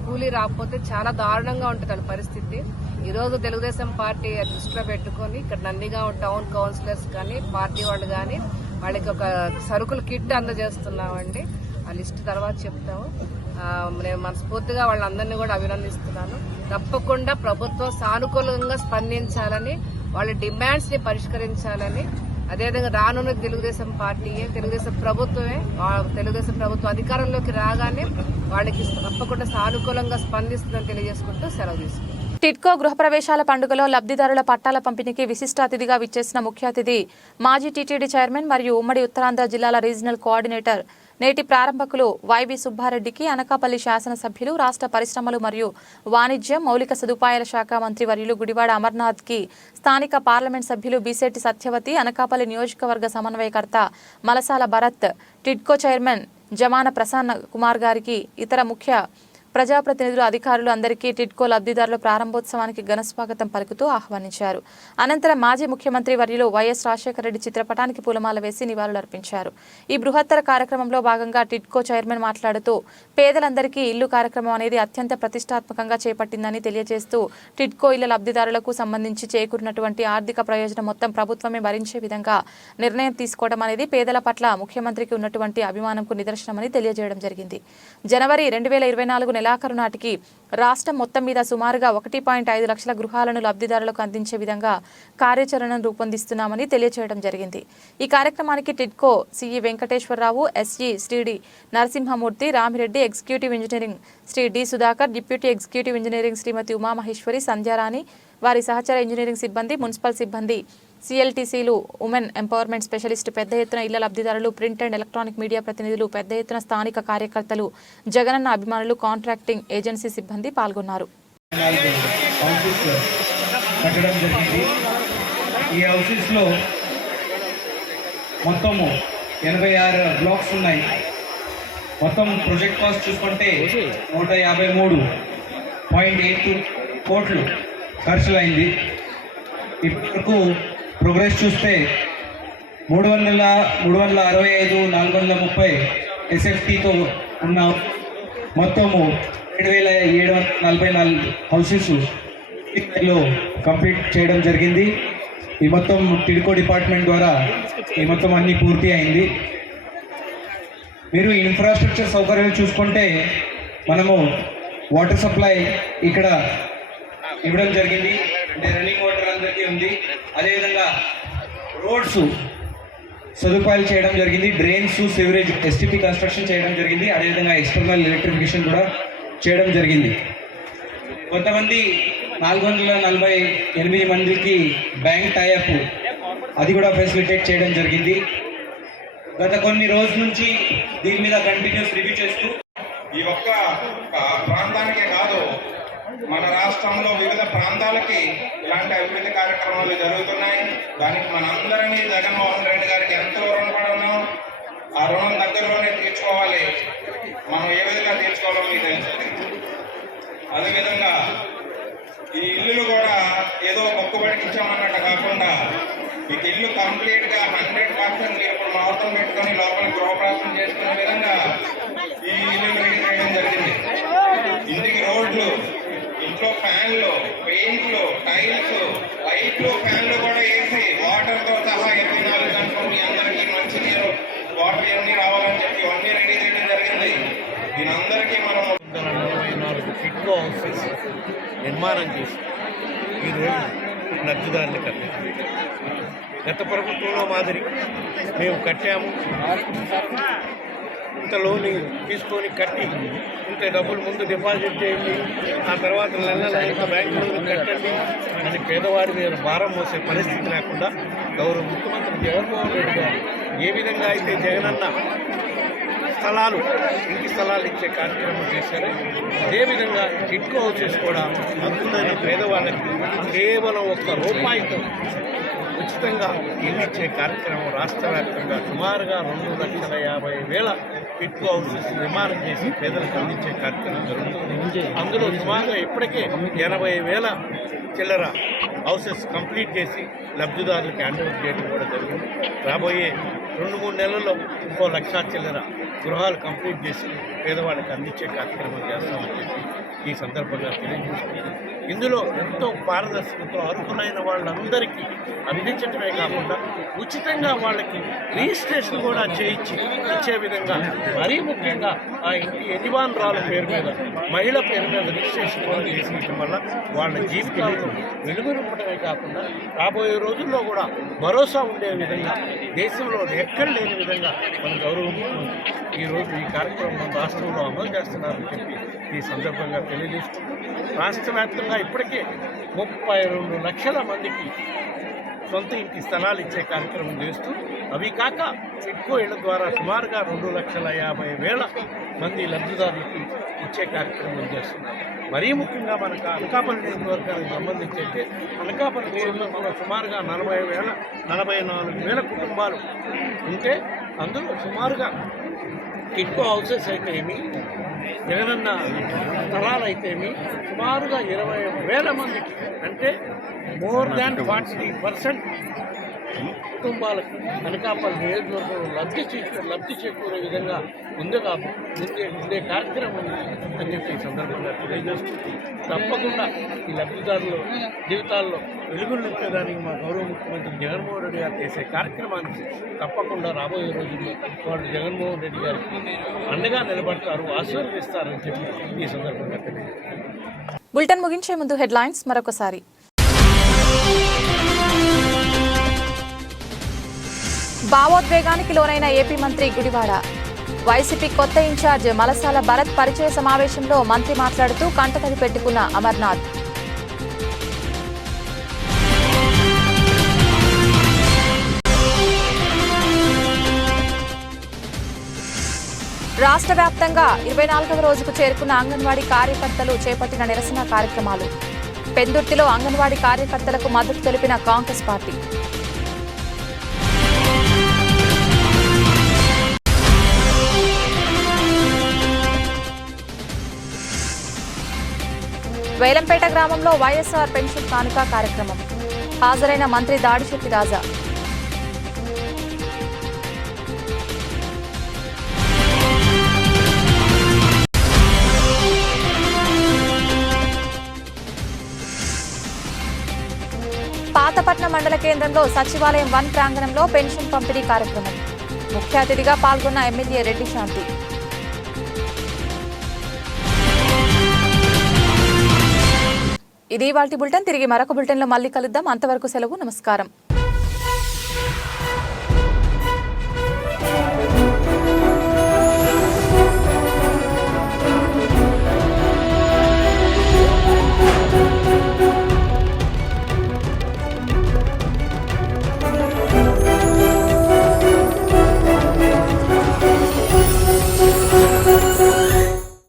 కూలీ రాకపోతే చాలా దారుణంగా ఉంటుంది వాళ్ళ పరిస్థితి. ఈ రోజు తెలుగుదేశం పార్టీ దృష్టిలో పెట్టుకుని ఇక్కడ నందిగాం టౌన్ కౌన్సిలర్స్ కానీ పార్టీ వాళ్ళు కానీ వాళ్ళకి ఒక సరుకుల కిట్ అందజేస్తున్నామండి. ఆ లిస్ట్ తర్వాత చెప్తాము. నేను మనస్ఫూర్తిగా వాళ్ళందరినీ కూడా అభినందిస్తున్నాను. తప్పకుండా ప్రభుత్వం సానుకూలంగా స్పందించాలని, వాళ్ళ డిమాండ్స్ ని పరిష్కరించాలని, అదేవిధంగా రానున్న తెలుగుదేశం పార్టీయే, తెలుగుదేశం ప్రభుత్వమే, తెలుగుదేశం ప్రభుత్వం అధికారంలోకి రాగానే వాళ్ళకి తప్పకుండా సానుకూలంగా స్పందిస్తుందని తెలియజేసుకుంటూ సెలవు తీసుకుంటాం. టిడ్కో గృహప్రవేశాల పండుగలో లబ్ధిదారుల పట్టాల పంపిణీకి విశిష్ట అతిథిగా విచ్చేసిన ముఖ్య అతిథి మాజీ టీటీడీ చైర్మన్ మరియు ఉమ్మడి ఉత్తరాంధ్ర జిల్లాల రీజనల్ కోఆర్డినేటర్ నేటి ప్రారంభకులు వైవి సుబ్బారెడ్డికి అనకాపల్లి శాసనసభ్యులు, రాష్ట్ర పరిశ్రమలు మరియు వాణిజ్యం, మౌలిక సదుపాయాల శాఖ మంత్రి వర్యులు గుడివాడ అమర్నాథ్కి స్థానిక పార్లమెంట్ సభ్యులు బీసెట్టి సత్యవతి, అనకాపల్లి నియోజకవర్గ సమన్వయకర్త మలసాల భరత్, టిడ్కో చైర్మన్ జమాన ప్రసన్న కుమార్ గారికి, ఇతర ముఖ్య ప్రజాప్రతినిధులు, అధికారులు అందరికీ టిడ్కో లబ్ధిదారుల ప్రారంభోత్సవానికి ఘనస్వాగతం పలుకుతూ ఆహ్వానించారు. అనంతరం మాజీ ముఖ్యమంత్రి వర్యులు వైఎస్ రాజశేఖర రెడ్డి చిత్రపటానికి పూలమాల వేసి నివాళులర్పించారు. ఈ బృహత్తర కార్యక్రమంలో భాగంగా టిడ్కో చైర్మన్ మాట్లాడుతూ పేదలందరికీ ఇల్లు కార్యక్రమం అనేది అత్యంత ప్రతిష్టాత్మకంగా చేపట్టిందని తెలియజేస్తూ టిడ్కో ఇళ్ల లబ్ధిదారులకు సంబంధించి చేకూరినటువంటి ఆర్థిక ప్రయోజనం మొత్తం ప్రభుత్వమే భరించే విధంగా నిర్ణయం తీసుకోవడం అనేది పేదల పట్ల ముఖ్యమంత్రికి ఉన్నటువంటి అభిమానంకు నిదర్శనమని తెలియజేయడం జరిగింది. జనవరి 2024 నెలాఖరు నాటికి రాష్ట్రం మొత్తం మీద సుమారుగా 1.5 లక్షల గృహాలను లబ్ధిదారులకు అందించే విధంగా కార్యాచరణను రూపొందిస్తున్నామని తెలియజేయడం జరిగింది. ఈ కార్యక్రమానికి TIDCO CE Venkateswararao, SE Shri D Narasimhamurthy, Ramireddy, executive engineering Shri D Sudhakar, deputy executive engineering Shrimati Umamaheswari, Sandhyarani, వారి సహచర ఇంజనీరింగ్ సిబ్బంది, మున్సిపల్ సిబ్బంది, సిఎల్టీసీలు, ఉమెన్ ఎంపవర్మెంట్ స్పెషలిస్ట్, పెద్ద ఎత్తున ఇళ్ల లబ్ధిదారులు, ప్రింట్ అండ్ ఎలక్ట్రానిక్ మీడియా ప్రతినిధులు, పెద్ద ఎత్తున స్థానిక కార్యకర్తలు, జగనన్న అభిమానులు, కాంట్రాక్టింగ్ ఏజెన్సీ సిబ్బంది పాల్గొన్నారు. ఈ హౌసెస్లో మొత్తము 86 బ్లాక్స్ ఉన్నాయి. మొత్తం ప్రాజెక్ట్ కాస్ట్ చూసుకుంటే 153.82 కోట్లు ఖర్చులైంది. ఇప్పటివరకు ప్రోగ్రెస్ చూస్తే 365,430 ఎస్ఎఫ్టీతో ఉన్న మొత్తము 7,744 హౌసెస్ కంప్లీట్ చేయడం జరిగింది. ఈ మొత్తం టిడ్కో డిపార్ట్మెంట్ ద్వారా ఈ మొత్తం అన్ని పూర్తి అయింది. మీరు ఇన్ఫ్రాస్ట్రక్చర్ సౌకర్యాలు చూసుకుంటే మనము వాటర్ సప్లై ఇక్కడ ఇవ్వడం జరిగింది, అంటే రన్నింగ్ వాటర్ అందరికీ ఉంది. అదేవిధంగా రోడ్స్ సదుపాయాలు చేయడం జరిగింది, డ్రైన్స్, సివరేజ్, ఎస్టీపీ కన్స్ట్రక్షన్ చేయడం జరిగింది. అదేవిధంగా ఎక్స్టర్నల్ ఎలక్ట్రిఫికేషన్ కూడా చేయడం జరిగింది. కొంతమంది 448 మందికి బ్యాంక్ టైఅప్ అది కూడా ఫెసిలిటేట్ చేయడం జరిగింది. గత కొన్ని రోజుల నుంచి దీని మీద కంటిన్యూస్ రివ్యూ చేస్తూ ఈ ఒక్క ప్రాంతానికే కాదు మన రాష్ట్రంలో వివిధ ప్రాంతాలకి ఇలాంటి అభివృద్ధి కార్యక్రమాలు జరుగుతున్నాయి. దానికి మనందరినీ జగన్మోహన్ రెడ్డి గారికి ఎంతో రుణపడి ఉన్నాం. ఆ రుణం దగ్గరలోనే తీర్చుకోవాలి. మనం ఏ విధంగా తీర్చుకోవాలో మీకు తెలిసింది. అదేవిధంగా ఈ ఇల్లులు కూడా ఏదో మొక్కుబడికి ఇచ్చామన్నట్టు కాకుండా మీకు ఇల్లు కంప్లీట్ గా 100% ఇప్పుడు ముహూర్తం పెట్టుకొని లోపల గృహప్రవేశం చేసుకునే విధంగా ఈ ఇల్లు రెడీ చేయడం జరిగింది. ఇంటికి రోడ్లు, ఇంట్లో ఫ్యాన్లు, పెయింట్లు, టైల్స్, లైట్లు, ఫ్యాన్లు కూడా వేసి వాటర్ తో సహా 24 గంటలు మీ అందరికీ మంచి నీరు, వాటర్ ఇవన్నీ రావాలని చెప్పి ఇవన్నీ రెడీ చేయడం జరిగింది. దీని అందరికీ మనం 44 కిట్కో హౌసెస్ నిర్మాణం చేసి ఈరోజు లబ్ధిదారులు కట్టారు. గత ప్రభుత్వంలో మాదిరి మేము కట్టాము, ఇంత లోన్ తీసుకొని కట్టి ఇంత డబ్బులు ముందు డిపాజిట్ చేయండి, ఆ తర్వాత నెల ఇంత బ్యాంకు లోన్ కట్టండి అని పేదవాడి మీద భారం మోసే పరిస్థితి లేకుండా గౌరవ ముఖ్యమంత్రి జగన్మోహన్ రెడ్డి గారు ఏ విధంగా అయితే జగనన్న స్థలాలు, ఇంటి స్థలాలు ఇచ్చే కార్యక్రమం చేశారు, అదేవిధంగా కిట్కో హౌసెస్ కూడా అందులోని పేదవాళ్ళకి కేవలం ₹1 ఉచితంగా ఇల్లు ఇచ్చే కార్యక్రమం రాష్ట్ర వ్యాప్తంగా సుమారుగా 2,50,000 కిట్కో హౌసెస్ నిర్మాణం చేసి పేదలకు అందించే కార్యక్రమం జరుగుతుంది. అందులో సుమారుగా ఇప్పటికే 80,000 చిల్లర హౌసెస్ కంప్లీట్ చేసి లబ్ధిదారులకు హ్యాండ్ ఓవర్ చేయడం కూడా జరిగింది. రాబోయే 2-3 నెలల్లో 1,00,000 చిల్లర గృహాలు కంప్లీట్ చేసి పేదవాళ్ళకి అందించే కార్యక్రమం చేస్తామని చెప్పి ఈ సందర్భంగా తెలియజేసుకుంటాం. ఇందులో ఎంతో పారదర్శకతో అర్హులైన వాళ్ళందరికీ అందించడమే కాకుండా ఉచితంగా వాళ్ళకి రిజిస్ట్రేషన్ కూడా చేయించి ఇచ్చే విధంగా, మరీ ముఖ్యంగా ఆ ఇంటి యజమానురాల పేరు మీద, మహిళ పేరు మీద రిజిస్ట్రేషన్ కూడా చేసించడం వల్ల వాళ్ళ జీవితాల్లో వెలుగునింపడమే కాకుండా రాబోయే రోజుల్లో కూడా భరోసా ఉండే విధంగా, దేశంలో ఎక్కడ లేని విధంగా మన గౌరవ ముఖ్యమంత్రి ఈరోజు ఈ కార్యక్రమం రాష్ట్రంలో అమలు చేస్తున్నారని చెప్పి ఈ సందర్భంగా తెలియజేసుకుంటూ, రాష్ట్ర వ్యాప్తంగా ఇప్పటికే 32 లక్షల మందికి సొంత ఇంటి స్థలాలు ఇచ్చే కార్యక్రమం చేస్తూ, అవి కాక కిట్కో ఇళ్ల ద్వారా సుమారుగా 2,50,000 మంది లబ్ధిదారులకు ఇచ్చే కార్యక్రమం చేస్తున్నారు. మరీ ముఖ్యంగా మనకు అనకాపల్లి నియోజకవర్గానికి సంబంధించి అయితే అనకాపల్లి నియోజకవర్గంలో సుమారుగా 44,000 కుటుంబాలు ఉంటే అందులో సుమారుగా కిట్కో హౌసెస్ అయితే ఏమి, జగనన్న స్థలాలు అయితే ఏమి సుమారుగా 20,000 మందికి, అంటే మోర్ దాన్ 40% కుటుంబాలకు అనకాపల్లి నియోజకవర్గంలో లబ్ధి చేకూరే విధంగా ఉండే కార్యక్రమం అని చెప్పి ఈ సందర్భంగా తెలియజేస్తుంది. తప్పకుండా ఈ లబ్ధిదారుల జీవితాల్లో వెలుగులు నింపేదానికి మా గౌరవ ముఖ్యమంత్రి జగన్మోహన్ రెడ్డి గారు చేసే కార్యక్రమానికి తప్పకుండా రాబోయే రోజుల్లో వాళ్ళు జగన్మోహన్ రెడ్డి గారికి అండగా నిలబడతారు, ఆశీర్వదిస్తారని చెప్పి ఈ సందర్భంగా తెలియజేస్తారు. బులెటిన్ ముగించే ముందు హెడ్లైన్స్ మరొకసారి. భావోద్వేగానికి లోనైన ఏపీ మంత్రి గుడివాడ. వైసీపీ కొత్త ఇన్ఛార్జ్ మలసాల భరత్ పరిచయ సమావేశంలో మంత్రి మాట్లాడుతూ కంటతడి పెట్టుకున్న అమర్నాథ్. రాష్ట్ర వ్యాప్తంగా 24వ రోజుకు చేరుకున్న అంగన్వాడీ కార్యకర్తలు చేపట్టిన నిరసన కార్యక్రమాలు. పెందుర్తిలో అంగన్వాడీ కార్యకర్తలకు మద్దతు తెలిపిన కాంగ్రెస్ పార్టీ. వేలంపేట గ్రామంలో వైఎస్ఆర్ పెన్షన్ కానుక కార్యక్రమం. హాజరైన మంత్రి దాడిశెట్టి రాజా. పాతపట్నం మండల కేంద్రంలో సచివాలయం 1 ప్రాంగణంలో పెన్షన్ పంపిణీ కార్యక్రమం. ముఖ్య అతిథిగా పాల్గొన్న ఎమ్మెల్యే రెడ్డి శాంతి. ఇది ఇవాల్టి బులెటిన్. తిరిగి మరొక బులెటిన్లో మళ్ళీ కలుద్దాం. అంతవరకు సెలవు. నమస్కారం.